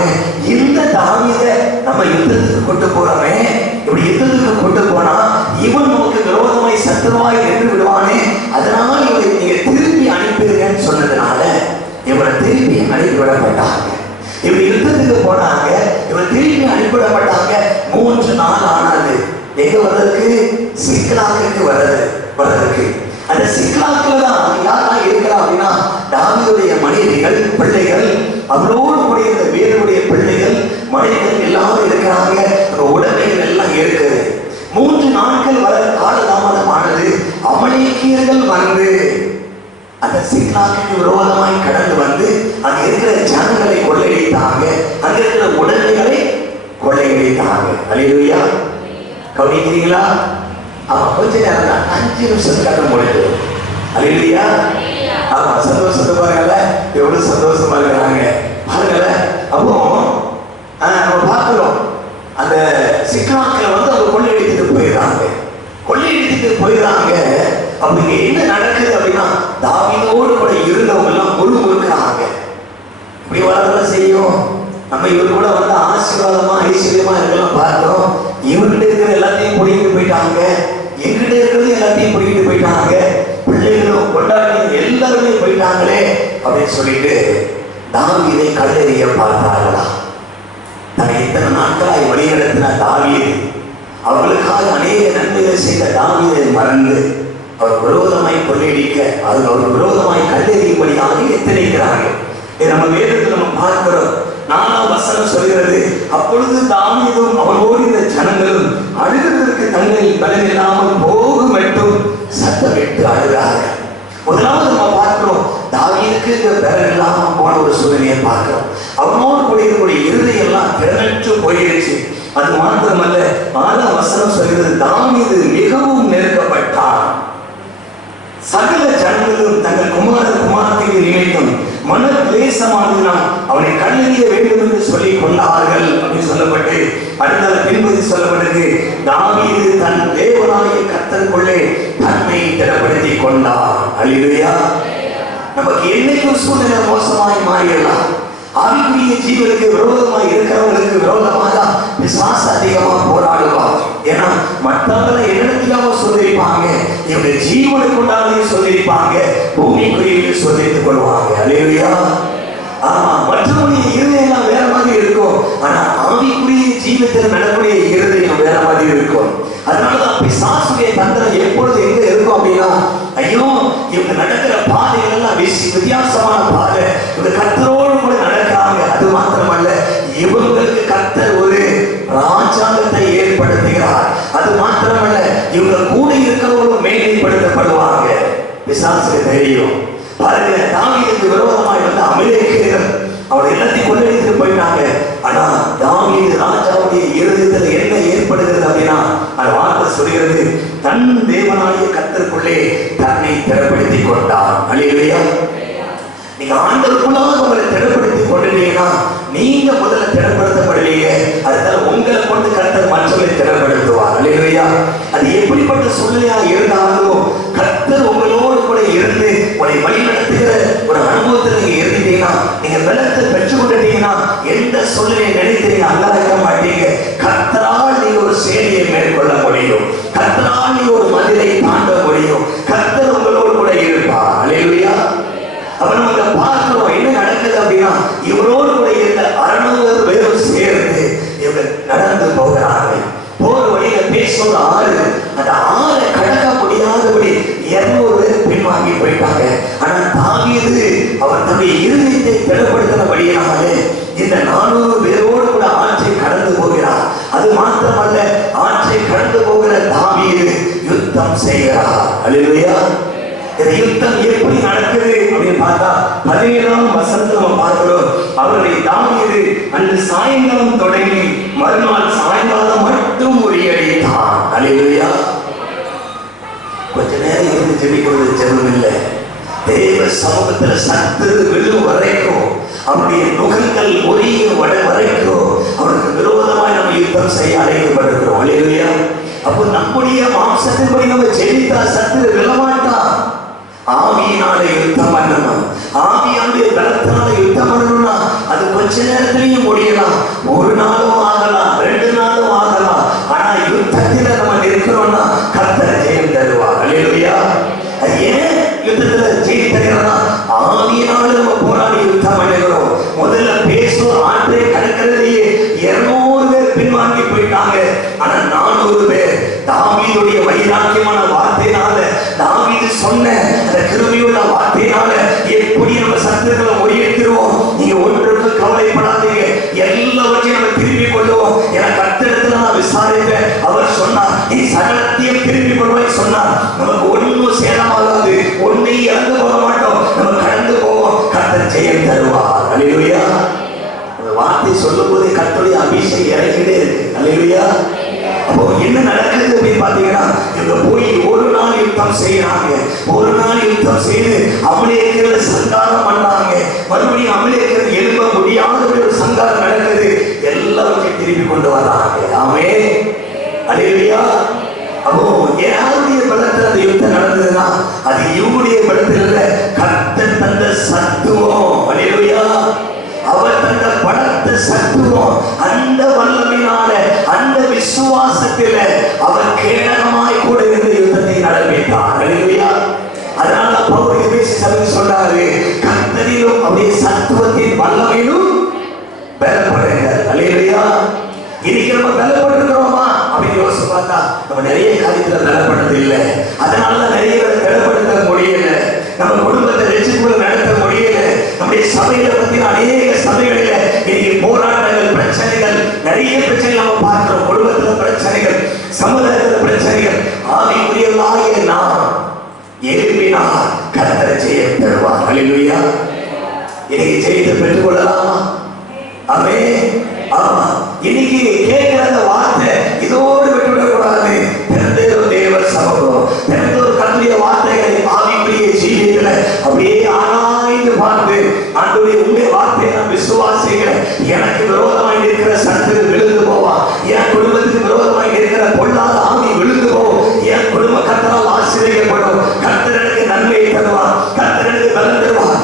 இந்த தாவீதை நம்ம யுத்தத்துக்கு கொண்டு போறோமே, இப்படி யுத்தத்துக்கு கொண்டு போனா இவன் நமக்கு விரோதமாய் சத்துருவாய் நின்று விடுவானே, அதனால இவரை நீங்க திருப்பி அனுப்பிடுங்கன்னு சொன்னதுனால இவரை திருப்பி அனுப்பிவிடப்பட்டாங்க. இப்படி யுத்தத்துக்கு போனாங்க, இவர் திருப்பி அனுப்பிவிடப்பட்டாங்க. 3 நாள் ஆனது. எங்க வர்றதுக்கு? சிக்லாகுக்கு வர்றதுக்கு. அந்த சிக்லாக்குல தான் யாரெல்லாம் இருக்கிறா அப்படின்னா, தாவீதுடைய மனைவிகள், பிள்ளைகள், அவரோடு கூடிய வேறுடைய பிள்ளைகள், மனைவிகள் எல்லாரும் இருக்கிறாங்க. உடமைகள் எல்லாம் இருக்குது. 3 நாட்கள் வர காலதாமதமானது. அமலேக்கியர்கள் வந்து அந்த சிக்லாகுக்கு விரோதமாய் கடந்து வந்து அங்க இருக்கிற ஜனங்களை கொள்ளையடித்தாங்க, அங்க இருக்கிற உடமைகளை கொள்ளையடித்தாங்க. அல்லேலூயா. கவனிக்கிறீங்களா? கொஞ்ச நேரம் தான், 5 நிமிஷம் கட்ட முடியுது. அல்லேலூயா. ஆமா, சந்தோஷத்தை பாருங்கல்ல, எவ்வளவு சந்தோஷமா இருக்கிறாங்க பாருங்கல்ல. அப்போ நம்ம பார்க்கிறோம், அந்த சிக்லாக்கில் வந்து அவங்க கொள்ளையடித்துட்டு போயிடுறாங்க. அவங்க என்ன நடக்குது அப்படின்னா, தாவீதோடு கூட இருந்தவங்க எல்லாம் முறுமுறுக்கிறாங்க. இப்படி வரதான் செய்யும். நம்ம இவர் கூட வந்து ஆசீர்வாதமா ஐஸ்வர்யமா இருக்கலாம் பார்த்தோம். இவர்கிட்ட இருக்கிற எல்லாத்தையும் பிடிக்கிட்டு போயிட்டாங்க, எங்கிட்ட இருக்கிறது எல்லாத்தையும் பிடிக்கிட்டு போயிட்டாங்க, பிள்ளைகளும் கொண்டாடி எல்லாருமே போயிட்டாங்களே அப்படின்னு சொல்லிட்டு தாவீதை கல்லெறிய பார்த்தார்களா. தன்னை இத்தனை நாட்களாய் வழிநடத்தின தாவீது, அவர்களுக்காக அநேக நன்மைகளை செய்த தாவீதை மறந்து அவர் விரோதமாய் கொள்ளையடிக்க, அது அவர் விரோதமாய் கல்லெறியும்படியாக எத்தனைக்கிறார்கள். நம்ம வேதத்தில் நம்ம பார்க்கிறோம். 4ஆம் வசனம் சொல்கிறது, அப்பொழுது தாவீதும் அவனோடு இந்த ஜனங்களும் அழுகிறதற்கு தங்களில் பலன் இல்லாமல் போகும் மட்டும் சத்தமிட்டு அழுகிறார்கள். முதலாவது நம்ம பார்க்கிறோம், தாவீதுக்கு இந்த பலன் இல்லாமல் போன ஒரு சூழ்நிலையை பார்க்கிறோம். அவனோடு கூடிய இருதயெல்லாம் திறனற்று போயிடுச்சு. அது மாத்திரமல்ல, 4ஆம் வசனம் சொல்கிறது, தாவீது மிகவும் நெருக்கப்பட்டான். சகல ஜனங்களும் தங்கள் குமாரத்தின் நிமித்தம் மன கிளேசமானதினால் அவனை கல்லெறிய வேண்டும் என்று சொல்லிக் கொண்டார்கள் அப்படின்னு சொல்லப்பட்டு, அடுத்த பின்பதி சொல்லப்பட்டது, தாவீது தன் தேவனாகிய கர்த்தருக்குள்ளே தன்னை திடப்படுத்திக் கொண்டான். அல்லேலூயா. நமக்கு என்னைக்கும் சூழ்நிலை மோசமாய் மாறிடலாம். ஆவிக்குரிய ஜீவனுக்கு விரோதமாய் இருக்கிறவங்களுக்கு விரோதமாக பிசாசு அதிகமா போராடுவான். ஏன்னா மற்றவங்களை என்னென்னத்தையாவோ சொல்லியிருப்பாங்க, இவங்க ஜீவனுக்கு உண்டானதையும் சொல்லியிருப்பாங்க, பூமிக்குரியவையும் சொல்லித்துக் கொள்வாங்க. அல்லேலூயா. ஆமா, மற்றவங்களுடைய இருதயம் வேற மாதிரி இருக்கும். ஆனா ஆவிக்குரிய ஜீவத்தில் நடக்கூடிய இருதயம் வேற மாதிரி இருக்கும். அதனாலதான் பிசாசுடைய தந்திரம் எப்பொழுது எங்க இருக்கும் அப்படின்னா, ஐயோ இவங்க நடக்கிற பாதைகள் எல்லாம் வித்தியாசமான பாதை, இவங்க கர்த்தரோடு கூட நடக்கிறாங்க. அது மாத்திரமல்ல, இவங்களுக்கு கர்த்தர் ஒரு ராஜாங்கத்தை ஏற்படுத்துகிறார். அது மாத்திரமல்ல, இவங்க கூட இருக்கிறவங்களும் மேன்மைப்படுத்தப்படுவாங்க. பிசாசுக்கு தெரியும். பாருங்க, தாவீதுக்கு விரோதமாய் வந்த அமலேக்கியர்கள் அவரை எல்லாத்தையும் கொள்ளடித்து போயிட்டாங்க. ஆனா தாவீது ராஜாவுடைய இருதயத்தில் என்ன ஏற்படுகிறது அப்படின்னா, அந்த வார்த்தை சொல்கிறது, தன் தேவனாகிய கர்த்தருக்குள்ளே தன்னை திடப்படுத்திக் கொண்டார். அல்லேலூயா. நீங்க ஆண்டவருக்குள்ளாக உங்களை திடப்படுத்திக் கொண்டீங்கன்னா நீங்க முதல்ல திடப்படுத்தப்படலீங்க, அதனால உங்களை கொண்டு கர்த்தர் மற்றவர்களை திடப்படுத்துவார். அல்லேலூயா. அது எப்படிப்பட்ட சூழ்நிலையா இருந்தாலும் கர்த்தர் உங்களோடு கூட இருந்து உங்களை வழி நடத்துகிற ஒரு அனுபவத்தில் நீங்க இருந்தீங்கன்னா, நீங்க பலத்தை பெற்றுக் கொண்டீங்கன்னா எந்த சூழ்நிலையை நினைத்து அல்லாத மாட்டீங்க. கர்த்தரால் நீங்க ஒரு சேவையை மேற்கொள்ள முடியும். கர்த்தரால் நீங்க ஒரு மதிலை தாண்ட முடியும். கர்த்தர் உங்களோடு கூட இருப்பார். அல்லேலூயா. அப்ப நமக்கு பார்க்கிறோம் என்ன நடக்குது அப்படின்னா, இவரோடு கூட இருந்த 600 பேரும் சேர்ந்து இவங்க நடந்து போகிறார்கள். போற வழியில பேசுற ஆறு, அந்த ஆறை கடக்க முடியாதபடி 200 பேர் பின்வாங்கி போயிட்டாங்க. ஆனா தாவீது அவர் தன்னுடைய இருதயத்தை திடப்படுத்தினபடியாலே இந்த 400 பேரோடு கூட ஆற்றை கடந்து போகிறார். அது மாத்திரமல்ல, ஆற்றை கடந்து போகிற தாவீது யுத்தம் செய்கிறார். அல்லேலூயா. இந்த யுத்தம் எப்படி நடக்குது அப்படின்னு பார்த்தா 17ஆம் வசனத்துல நம்ம பார்க்கிறோம், அவர்களை தாவீது அன்று சாயங்காலம் தொடங்கி மறுநாள் சாயங்காலம் மட்டும் முறியடித்தான். அல்லேலூயா. கொஞ்ச நேரம் இருந்து ஜெபிக்கிறது ஜெபம் இல்லை. தேவ சமூகத்துல சத்துரு விழும் வரைக்கும், அவருடைய நுகங்கள் முறியும் வரைக்கும் அவருக்கு விரோதமாய் நம்ம யுத்தம் செய்ய அழைக்கப்பட்டிருக்கிறோம். அல்லேலூயா. அப்போ நம்முடைய மாம்சத்தின்படி நம்ம ஜெபித்தா சத்துரு விழமாட்டான். ஆவியினால யுத்தம் பண்ணணும். ஆவியானுடைய பலத்தினால யுத்தம் பண்ணணும்னா அது கொஞ்ச நேரத்திலையும் முடியலாம். ஒரு நாளும் ஆகலாம், 2 நாளும் ஆகலாம். ஆனா யுத்தத்துல நம்ம நிற்கிறோம்னா கர்த்தர் ஜெயம் தருவார். அல்லேலூயா. ஏன் யுத்தத்துல ஜெயம் தருகிறோம்னா ஆவியினால நம்ம போராடி யுத்தம் பண்ணுகிறோம். முதல்ல பேசும் ஆற்றை கடக்கிறதையே 200 பேர் பின்வாங்கி போயிட்டாங்க. ஆனா 400 பேர் தாவீதுடைய வைராக்கியமான வார்த்தையினால, தாவீது சொன்ன அந்த கிருபையுள்ள வார்த்தையினால எப்படி நம்ம சத்துருக்களை முறியடிக்கிறோம். நீங்க ஒன்றுக்கு கவலைப்படாதீங்க, எல்லாவற்றையும் நம்ம திருப்பி கொள்ளுவோம். என கர்த்தரிடத்துல நான் விசாரிப்பேன். அவர் சொன்னார், நீ சகலத்தையும் திருப்பி கொள்வாய் சொன்னார். நமக்கு ஒன்றும் சேதமாகாது, ஒன்றையும் இழந்து போக மாட்டோம், நம்ம கடந்து போவோம். கர்த்தர் ஜெயம் தருவார். அல்லேலூயா. அந்த வார்த்தை சொல்லும் போது கர்த்தருடைய அபிஷேகம் இறங்கிட்டே இருக்கு. அல்லேலூயா. அப்போ என்ன நடக்குது அப்படின்னு பாத்தீங்கன்னா, இவங்க போய் ஒரு நாள் யுத்தம் செய்யறாங்க. ஒரு நாள் யுத்தம் செய்து அமலேக்கியர்களை சங்காரம் பண்ணாங்க. மறுபடியும் அமலேக்கியர்கள் எழுப்ப முடியாத ஒரு சங்காரம் நடக்குது. எல்லாருக்கும் திருப்பி கொண்டு வராங்க. ஆமென். அல்லேலூயா. அப்போ யாருடைய பலத்தில் அந்த யுத்தம் நடந்ததுன்னா அது இவங்களுடைய பலத்தில் இல்ல, கர்த்தர் தந்த சத்துவம். அல்லேலூயா. அவர் தந்த பலத்த சத்துவம், அந்த வல்லமையினால, அந்த விசுவாசத்தில அவர் கேடகமாய் கூட இருந்து யுத்தத்தை நடப்பித்தார். அல்லேலூயா. அதனால பவுல் எபேசியருக்கு சொல்றாரு, கர்த்தரிலும் அவருடைய சத்துவத்தின் வல்லமையிலும் பலப்படுங்கள். அல்லேலூயா. இன்னைக்கு நம்ம பலப்பட்டிருக்கிறோமா அப்படின்னு யோசிச்சு பார்த்தா நம்ம நிறைய காரியத்துல பலப்படுறது இல்லை. அதனாலதான் நிறைய பேரை பலப்படுத்த முடியல. நம்ம குடும்பத்தை ரட்சிப்புகளை நடத்த முடியல. நம்முடைய சபையில பத்தி அநேக சபைகளில இன்னைக்கு போராட்டங்கள், பிரச்சனைகள், நிறைய பிரச்சனைகள் நம்ம பார்க்கிறோம். குடும்பத்துல பிரச்சனைகள், சமுதாயத்துல பிரச்சனைகள். ஆவிக்குரியவர்களாகிய நாம் எழுப்பினால் கர்த்தர் ஜெயம் தருவார். அல்லேலூயா. இன்னைக்கு ஜெயத்தை பெற்றுக் கொள்ளலாமா? ஆமென். ஆமா, இன்னைக்கு கேட்கிற அந்த வார்த்தை இதோடு விட்டுவிடக் கூடாது. பிறந்தோர் தேவ சமூகம், பிறந்தோர் கர்த்தருடைய வார்த்தைகளை ஆவிக்குரிய ஜீவியத்துல அப்படியே ஆராய்ந்து பார்த்து, ஆண்டவரே உம்முடைய வார்த்தையை நான் விசுவாசிக்கிறேன். எனக்கு விரோதமாய் இருக்கிற சத்துரு விழுந்து போவான். என் குடும்பத்துக்கு விரோதமாய் இருக்கிற பொல்லாத ஆவி விழுந்து போவோம். என் குடும்ப கர்த்தரால் ஆசீர்வதிக்கப்படும். கர்த்தர் எனக்கு நன்மையை தருவார். கர்த்தர் எனக்கு பலன் தருவார்.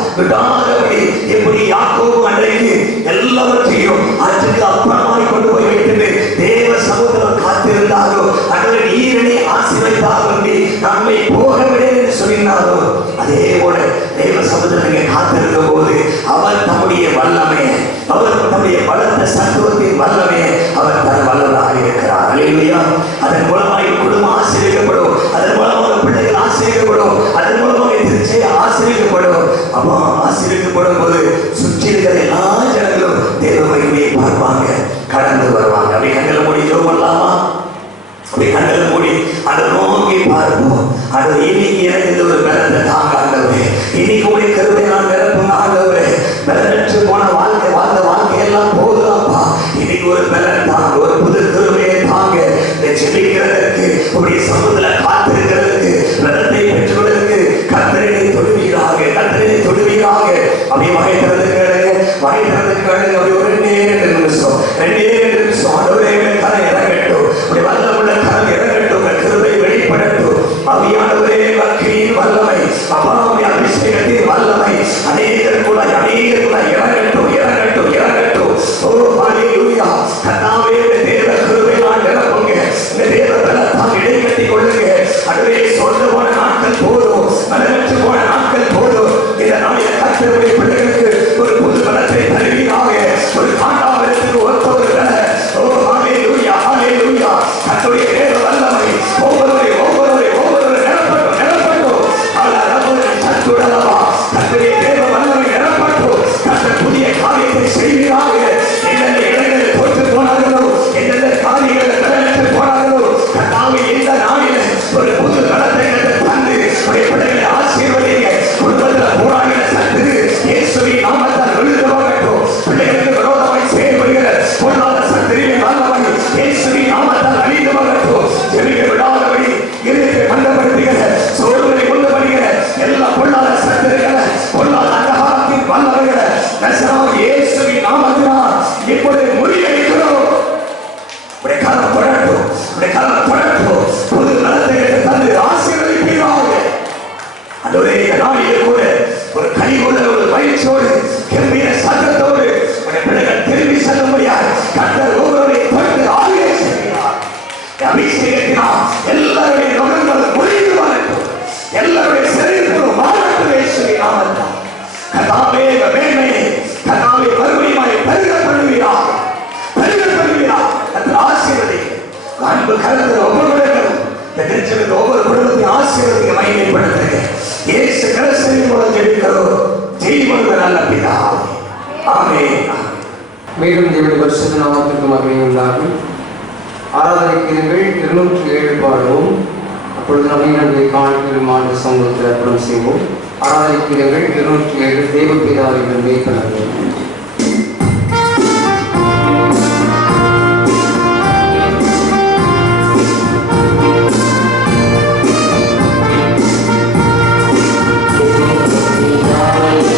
நம்மை போக விடேன் என்று சொல்லினாரோ அதே போல தெய்வ சமுதிரத்தை காத்திருக்கும் போது அவர் தம்முடைய வல்லமையை, அவர் தம்முடைய பலத்த சத்துவத்தின் வல்லமையை அவர் தன் வல்லவராக இருக்கிறார். அல்லேலூயா. அதன் மூலமாக குடும்பம் ஆசீர்வதிக்கப்படும், அதன் மூலமாக பிள்ளைகள் ஆசீர்வதிக்கப்படும், அதன் மூலமாக திருச்சை ஆசீர்வதிக்கப்படும். அப்போ ஆசீர்வதிக்கப்படும் போது சுற்றி இருக்கிற எல்லா ஜனங்களும் தேவ மகிமையை பார்ப்பாங்க, கடந்து வருவாங்க. அப்படி கண்களை மூடி ஜெபம் பண்ணலாமா? அப்படி கண்களை மூடி அதை நோக்கி பார்ப்போம். அது இன்னைக்கு எனக்கு ஒரு பலத்தை தாங்க ஆண்டவரே, இன்னைக்கு உடைய கருவை நான் நிரப்புங்க ஆண்டவரே. பலனற்று போன வாழ்ந்த வாழ்க்கையெல்லாம் போதுதாப்பா, இன்னைக்கு ஒரு பலன் தாங்க, ஒரு புது கருவையை தாங்க. இந்த செபிக்கிறதுக்கு உடைய சமூகத்துல காத்திருக்கிறதுக்கு பலத்தை பெற்றுவதற்கு கர்த்தரை தொழுவீராக, கர்த்தரை தொழுவீராக. அப்படி வகைக்கிறதுக்கு வகைக்கிறதுக்கு அப்படி ஒரு 2 நிமிஷம் ஆண்டவரே கரை இறங்கட்டும், அப்படி வல்லமுள்ள கரை இறங்கட்டும், கிருபை வெளிப்படட்டும். அவியானவரே அக்கினியின் வல்லமை, அப்பாவுடைய அபிஷேகத்தின் வல்லமை அநேகருக்குள்ள இறங்கட்டும் இறங்கட்டும் இறங்கட்டும். ஓ ஹல்லேலூயா. கர்த்தாவே தேவ கிருபை நான் நிரப்புங்க, இந்த தேவ பலத்தால் இடை கட்டி கொள்ளுங்க. அதுவே சொந்த போன நாட்கள் போதும், பலனற்று போன நாட்கள் போதும். இந்த நாளில் கர்த்தருடைய பிள்ளைகளுக்கு ஒரு புது பலத்தை தருவீராக, ஒரு காண்டாவரத்துக்கு ஒத்த ஒரு பல. ஓ ஹல்லேலூயா ஹல்லேலூயா. கர்த்தருடைய தேவ வல்லமை ஒவ்வொருவரை நிரப்பட்டும். கர்த்தருடைய தேவ வல்லமை நிரப்பட்டும். கர்த்தர் புதிய காரியத்தை செய்வீராக. எந்தெந்த இடங்களில் தோற்று போனார்களோ, எந்தெந்த காரியங்களில் பலனற்று போனார்களோ, கர்த்தாவே இந்த நாளில் ஒரு புது பலத்தை தந்து பிள்ளைகளை ஆசீர்வதிங்க. குடும்பத்தில் போராடின சத்து இயேசுவின் நாமத்தால் விழுந்துவாகட்டும். பிள்ளைகளுக்கு விரோதமாய் செயல்படுகிற பொருளாதார சத்திரியின் வல்லமை இயேசுவின் நாமத்தால் அழிந்துவாகட்டும். ஜெபிக்க விடாதபடி இருதயத்தை மந்தப்படுத்துகிற, சோர்வுகளை கொண்டு வருகிற எல்லா பொருளாதார சத்திரிகளை, பொருளாதார அந்தகாரத்தின் வல்லமைகளை நசரேயனாகிய இயேசுவின் நாமத்தினால் இப்பொழுது முறியடிக்கிறோம். உடைய கரம் படட்டும், உடைய கரம் படட்டும். புது நலத்தை தந்து ஆசீர்வதிப்பீராக. அதுவே இந்த நாளில் கூட ஒரு கைகொள்ள ஒரு பயிற்சியோடு கம்பீர சத்தத்தோடு உடைய பிள்ளைகள் திரும்பி செல்லும்படியாக கர்த்தர் ஒவ்வொருவரையும் தொட்டு ஆளுகை செய்கிறார். அபிஷேகத்தினால் எல்லாருடைய நுகங்கள் ஒளிந்து வரட்டும், எல்லாருடைய சரீரங்களும் மாறட்டும். இயேசுவின் நாமத்தில் கர்த்தாவே மேன்மையை, கர்த்தாவே மறுபடியும் பெருக பண்ணுவீராக. கர்த்தர் ஆசீர்வதிங்க. அன்பு கலந்து ஒவ்வொருவரும் ஒவ்வொரு குடும்பத்தையும் ஆசீர்வதிங்க, மகிமைப்படுத்துங்க. இயேசு கிறிஸ்துவின் மூலம் ஜெபிக்கிறோம் ஜெயமுள்ள நல்ல பிதாவே. ஆமென். மேலும் தேவனுடைய பரிசுத்த நாமத்திற்கு மகிமை உண்டாகும். ஆராதனைக்கு 207 பாடுவோம். அப்பொழுது நம்மை காணிக்கையில் மாநில சமூகத்தில் அர்ப்பணம் செய்வோம். ஆராதனைக்கு 207 தேவபிதாவின் மேய்ப்பனர்கள். Amen.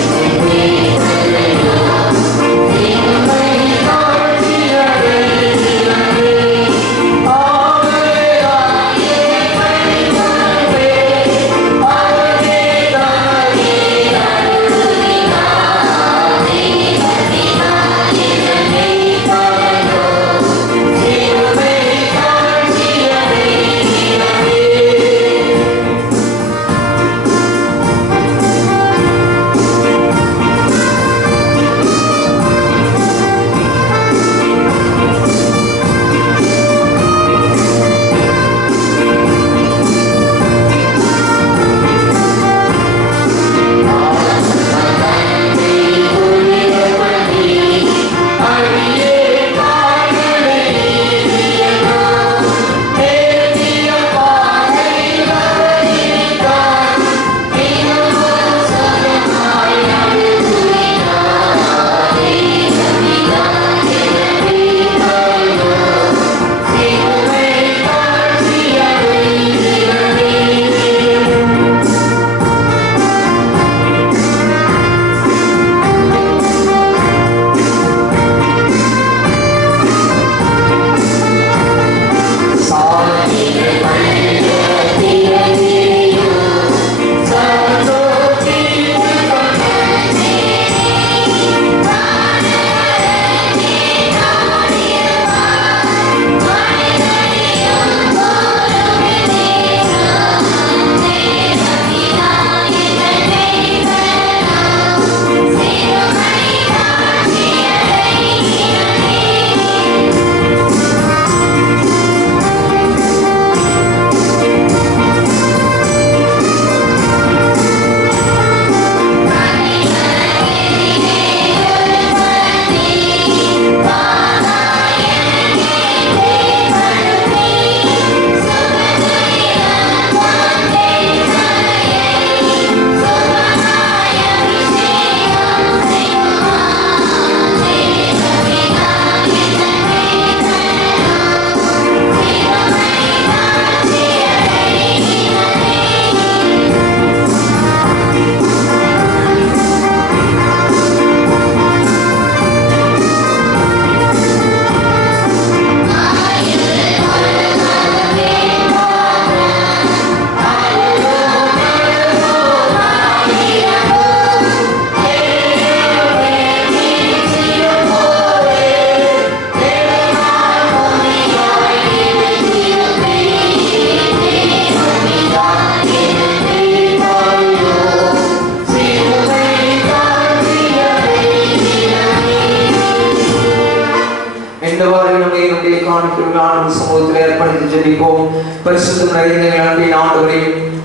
காணிக்கைகள் சமூகத்தில் ஏற்படுத்தி ஜெபிப்போம். பரிசுத்தம் நிறைந்த அன்பின் ஆண்டவரே,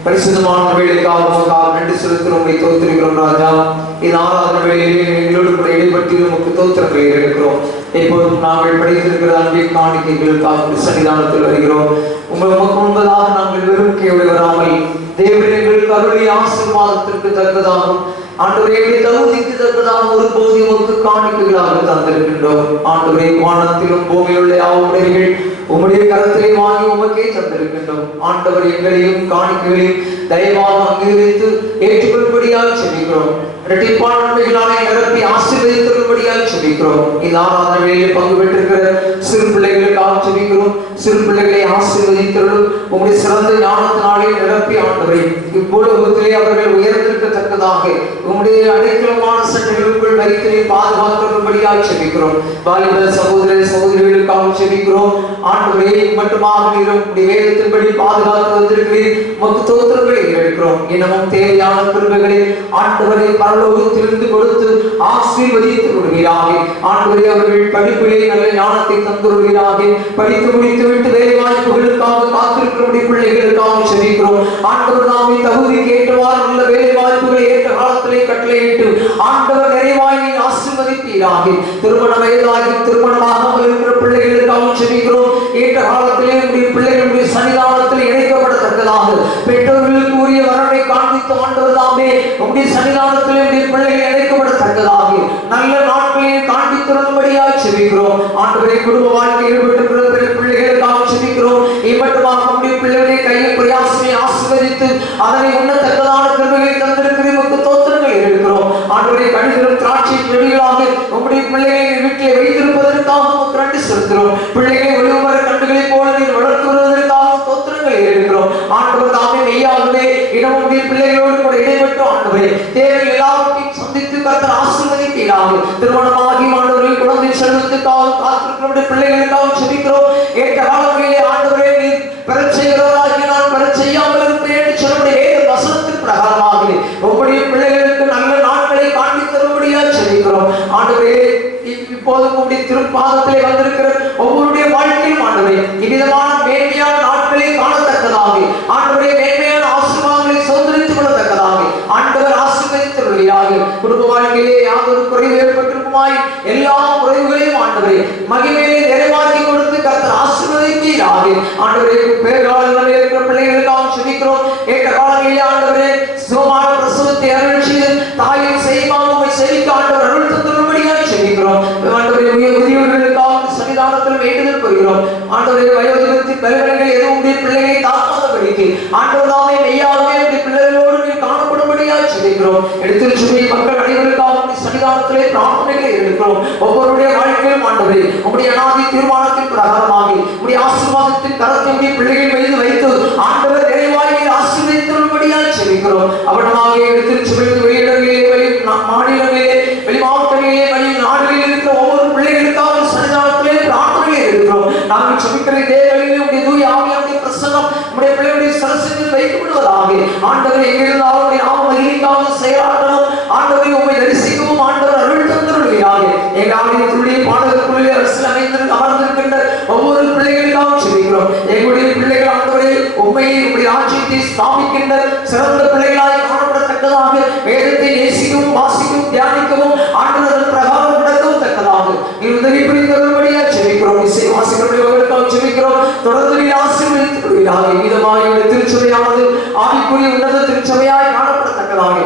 பரிசுத்தமான வேலைக்காக நன்றி செலுத்துகிறோம், தோத்திருக்கிறோம் ராஜா. இது ஆராதனை வேலையிலே எங்களோடு கூட ஈடுபட்டு உமக்கு தோத்திரங்களை இருக்கிறோம். எப்போதும் நாங்கள் படித்திருக்கிற அன்பின் காணிக்கைகளுக்காக சன்னிதானத்தில் வருகிறோம். உமக்கு முன்பதாக நாங்கள் வெறும் கேள்வி வராமல் தேவன் எங்களுக்கு அருளி ஆசீர்வாதத்திற்கு தக்கதாகும் ஆண்டவரே தகுதிக்கு தக்கதாக ஒரு போது உமக்கு காணிக்கைகளாக தந்திருக்கின்றோம். ஆண்டவரே வானத்திலும் பூமியிலுள்ள யாவுடையர்கள் உம்முடைய கரத்திலே வாங்கி உமக்கே தந்திருக்கின்றோம். ஆண்டவர் எங்களையும் காணிக்கைகளையும் தயவாக அங்கீகரித்து ஏற்றுக்கொள்படியாக செபிக்கிறோம். இரட்டிப்பான நன்மைகளாலே நிரப்பி ஆசீர்வதித்தருள்படியாக செபிக்கிறோம். இந்த ஆராதனையில் பங்கு பெற்றிருக்கிற சிறு பிள்ளைகளுக்காக செபிக்கிறோம். சிறு பிள்ளைகளை ஆசீர்வதித்தருளும் உங்களுடைய சிறந்த ஞானத்தினாலே நிரப்பி ஆண்டவரே இப்பூலகத்திலே அவர்கள் உயர்ந்திருக்கத்தக்கதாக உங்களுடைய அடைக்கலமான சட்டங்களுக்குள் வைத்து பாதுகாத்தருள்படியாக செபிக்கிறோம். வாலிப சகோதர சகோதரிகளுக்காக செபிக்கிறோம். ஆண்டவரே மட்டுமாக நீரும் வேதத்தின்படி பாதுகாத்து வந்திருக்கிறீர். உமக்கு தோத்திரங்களை இருக்கிறோம். இன்னமும் தேவையான கிருபைகளை ஆண்டவரை பரலோகத்திலிருந்து கொடுத்து ஆசீர்வதித்து விடுவீராக. ஆண்டவரே அவர்கள் படிப்பிலே நல்ல ஞானத்தை தந்துவிடுவீராக. படித்து முடித்து விட்டு வேலை வாய்ப்புகளுக்காக காத்திருக்கிறபடி பிள்ளைகளுக்காக செபிக்கிறோம். ஆண்டவர் நாமே தகுதிக்கு ஏற்றவாறு நல்ல வேலை வாய்ப்புகளை ஏற்ற காலத்திலே கட்டளையிட்டு ஆண்டவர் நிறைவாய் ஆசீர்வதிப்பீராக. திருமண வயதாகி திருமணமாகாமல் இருக்கிற பிள்ளைகளுக்காக செபிக்கிறோம். ஏற்ற காலத்திலே உடைய பிள்ளைகளுடைய சன்னிதானத்தில் இணைக்கப்படத்தக்கதாக பெற்றோர்களுக்கு உரிய வரவை காண்பித்து ஆண்டவர் தாமே உடைய சன்னிதானத்திலே உடைய பிள்ளைகள் இணைக்கப்படத்தக்கதாக நல்ல நாட்களில் காண்பித்திருந்தபடியாக செபிக்கிறோம். ஆண்டவரை குடும்ப வாழ்க்கையில் ஈடுபட்டிருக்கிற பிள்ளைகளுக்காக செபிக்கிறோம். இம்மட்டுமாக உடைய பிள்ளைகளை கையில் பிரயாசத்தை ஆசீர்வதித்து அதனை உண்ணத்தக்கதான கிருபைகளை தந்திருக்கிறவருக்கு தோத்திரங்கள் இருக்கிறோம். ஆண்டவரை கணிதரும் திராட்சை செடிகளாக உங்களுடைய பிள்ளைகளை வீட்டிலே வைத்திருப்பதற்காக நன்றி செலுத்துகிறோம். பிள்ளைகளை ஒளிவர கண்டுகளை போல நீர் வளர்த்துவதற்காக தோத்திரங்கள் இருக்கிறோம். ஆண்டவர் தாமே மெய்யாகவே இடமுடைய பிள்ளைகளோடு கூட இடைப்பட்டு ஆண்டவரே தேவை எல்லாவற்றையும் சந்தித்து கர்த்தர் ஆசீர்வதிப்பீராக. திருமணமாகி ஆண்டவர்கள் குழந்தை செல்வத்துக்காக காத்திருக்கிற பிள்ளைகளுக்காக செபிக்கிறோம். ஏற்ற காலங்களிலே ஆண்டவரே நீர் பெறச் செய்கிறவராகி நான் பெறச் செய்யாமல் இருப்பேன் என்று சொல்லக்கூடிய வசனத்தின் பிரகாரமாக உங்களுடைய பிள்ளைகளுக்கு நல்ல நாட்களை காண்பித்தரும்படியாக செபிக்கிறோம். ஆண்டவரே இப்போது உங்களுடைய திருப்பாதத்திலே வந்திருக்கிற ஒவ்வொருடைய வாழ்க்கையும் ஆண்டவரே இவ்விதமான மேன்மையான நாட்களை காணத்தக்கதாக ஆண்டவரே மேன்மையான ஆசீர்வாதங்களை சுதந்திரித்துக் கொள்ளத்தக்கதாக ஆண்டவர் ஆசீர்வதித்தருள்வீராக. குடும்ப வாழ்க்கையிலே யாதொரு குறைவு ஏற்பட்டிருக்குமாய் எல்லா குறைவுகளையும் ஆண்டவரே மகிமையிலே நிறைவாக்கி கொடுத்து கர்த்தர் ஆசீர்வதிப்பீராக. ஆண்டவரே பேர்காலங்களில் இருக்கிற பிள்ளைகளுக்காக செபிக்கிறோம். ஏற்ற காலங்களிலே ஆண்டவரே சுகமான பிரசவத்தை அருள் செய்து தாயின் செய்வாங்க செவிக்க ஆண்டவர் அருள் தந்துள்ளபடியாக செபிக்கிறோம். ஆண்டவரே முதியவர்களுக்காக சன்னிதானத்தில் வேண்டுதல் பெறுகிறோம். ஆண்டவரே வயோதிகத்தின் பலவீனங்கள் எதுவும் உடைய பிள்ளைகளை தாக்காதபடிக்கு ஆண்டவர் தாமே மெய்யாகவே உடைய பிள்ளைகளோடு நீர் காணப்படும்படியாக செபிக்கிறோம். எடுத்து சுமை மக்கள் அனைவருக்காக சன்னிதானத்திலே பிரார்த்தனைகளை எடுக்கிறோம். ஒவ்வொருடைய வாழ்க்கையிலும் ஆண்டவரே உங்களுடைய அநாதி தீர்மானத்தின் பிரகாரமாக உங்களுடைய ஆசீர்வாதத்தின் கரத்தை உடைய பிள்ளைகள் மீது வைத்து ஆண்டவர் நிறைவாய் ஆசீர்வதித்தரும்படியாக செபிக்கிறோம். அவனமாக எடுத்து சுமைக்கு வெளியிடங்களிலே மாநிலங்களிலே வெளி மாவட்டங்களிலே வெளி நாடுகளில் இருக்கிற ஒவ்வொரு பிள்ளைகளுக்காக சன்னிதானத்திலே பிரார்த்தனைகளை எடுக்கிறோம். நாங்கள் செபிக்கிற தேவைகளிலே உடைய தூய ஆவியானுடைய பிரசன்னம் உடைய பிள்ளைகளுடைய சரசத்தில் வைக்கப்படுவதாக. ஆண்டவரை எங்கிருந்தாலும் உடைய நாம மகிமைக்காக செயலாற்றணும். ஆண்டவரை உண்மை தரிசிக்கவும் ஆண்டவர் அருள் தந்துள்ளீராக. எங்கள் ஆலயத்துடைய பாடகர்களுடைய அரசியல் அமைந்திருக்க அமர்ந்திருக்கின்ற ஒவ்வொரு பிள்ளைகளுக்காக செபிக்கிறோம். எங்களுடைய பிள்ளைகள் ஆண்டவரை உண்மையை உடைய ஆட்சியத்தை ஸ்தாபிக்கின்ற சிறந்த பிள்ளைகளாய் காணப்படத்தக்கதாக வேதத்தை நேசிக்கவும் வாசிக்கவும் தியானிக்கவும் ஆண்டவர் பிரகாரம் நடக்கவும் தக்கதாக நீர் உதவி புரிந்தபடியாக செபிக்கிறோம். இசை வாசிக்கிறவர்களுக்காக செபிக்கிறோம். தொடர்ந்து நீர் ஆசீர்வதித்தீராக. விதமாக திருச்சபையானது ஆவிக்குரிய உன்னத திருச்சபையாய் காணப்படத்தக்கதாக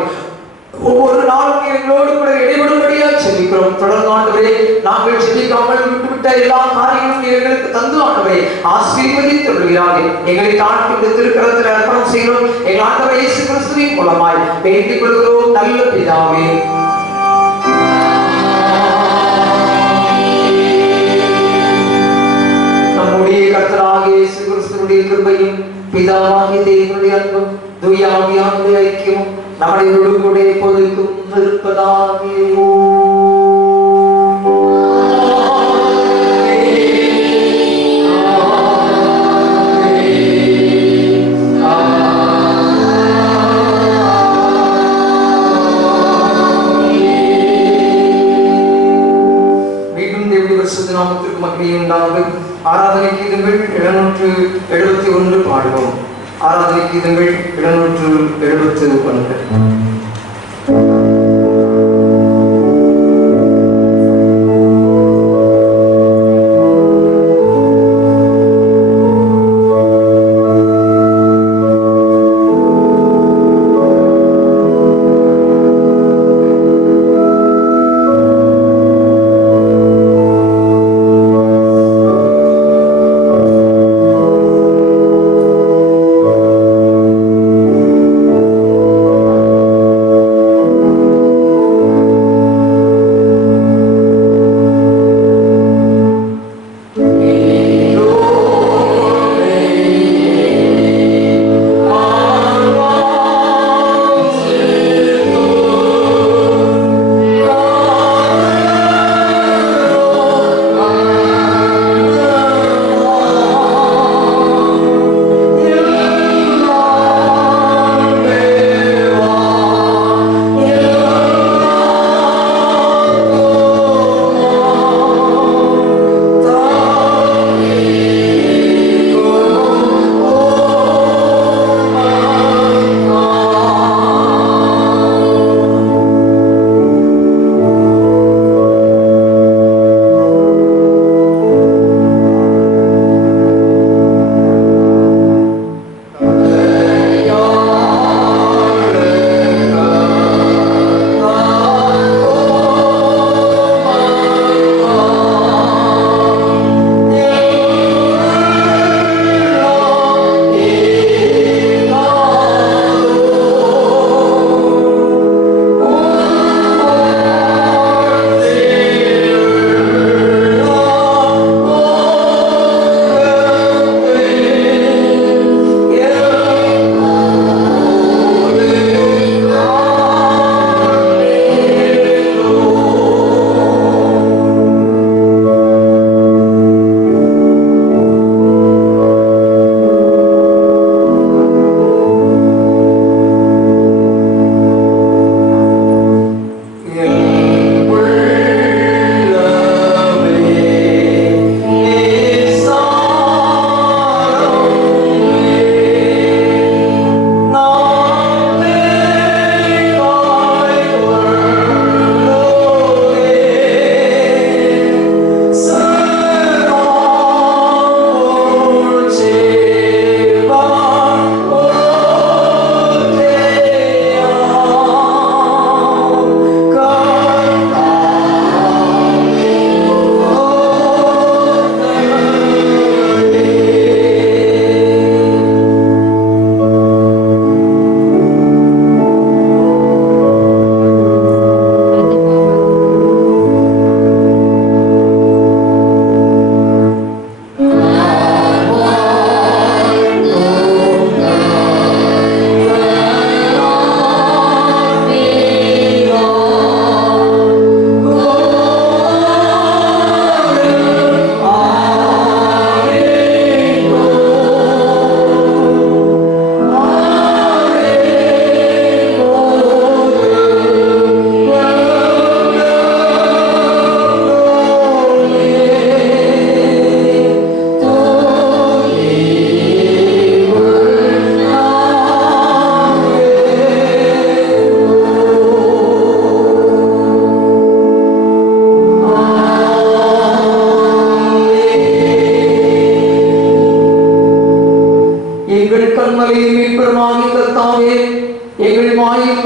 ஒவ்வொரு நாளும் எங்களோடு கூட இடைபடும்படியாக செபிக்கிறோம். தொடர்ந்து ஆண்டவரே நாங்கள் செபிக்காமல் விட்டுவிட்ட எல்லா காரியங்களும் எங்களுக்கு தந்து ஆண்டவரே ஆசீர்வதித்தருள்வீராக. எங்களை தாழ்த்தி திருக்கரத்தில் அர்ப்பணம் செய்கிறோம். எங்கள் ஆண்டவர் இயேசு கிறிஸ்துவின் மூலமாய் வேண்டிக் கொள்கிறோம் நல்ல பிதாவே. நம்முடைய கர்த்தராகிய இயேசு கிறிஸ்துவின் கிருபையும் பிதாவாகிய தேவனுடைய அன்பும் தூய ஆவியானுடைய ஐக்கியமும் நம்முடைய கூட எப்போதுக்கும் இருப்பதாக. மீண்டும் தேவனுடைய பரிசுத்த நாமத்திற்கு மகிமை உண்டாக. ஆராதனை எடுத்து பண்ணுங்கள்.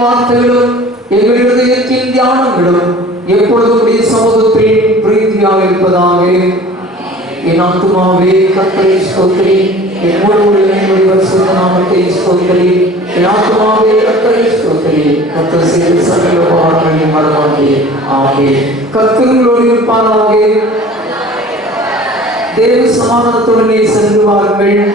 வார்த்தைகளும் எங்கள் இதயத்தின் தியானங்களும் எப்பொழுதும் உடைய சமூகத்தில் பிரீதியாக இருப்பதாக. என் ஆத்துமாவே கர்த்தரை ஸ்தோத்திரி, என் முழு பரிசுத்த நாமத்தை ஸ்தோத்திரி. என் ஆத்துமாவே கர்த்தரை ஸ்தோத்திரி, கர்த்தர் செய்த சகல உபகாரங்களையும் மறவாதே. ஆமென். கர்த்தர் உங்களோடு இருப்பாராக. தேவ சமாதானத்துடனே சென்று வாருங்கள்.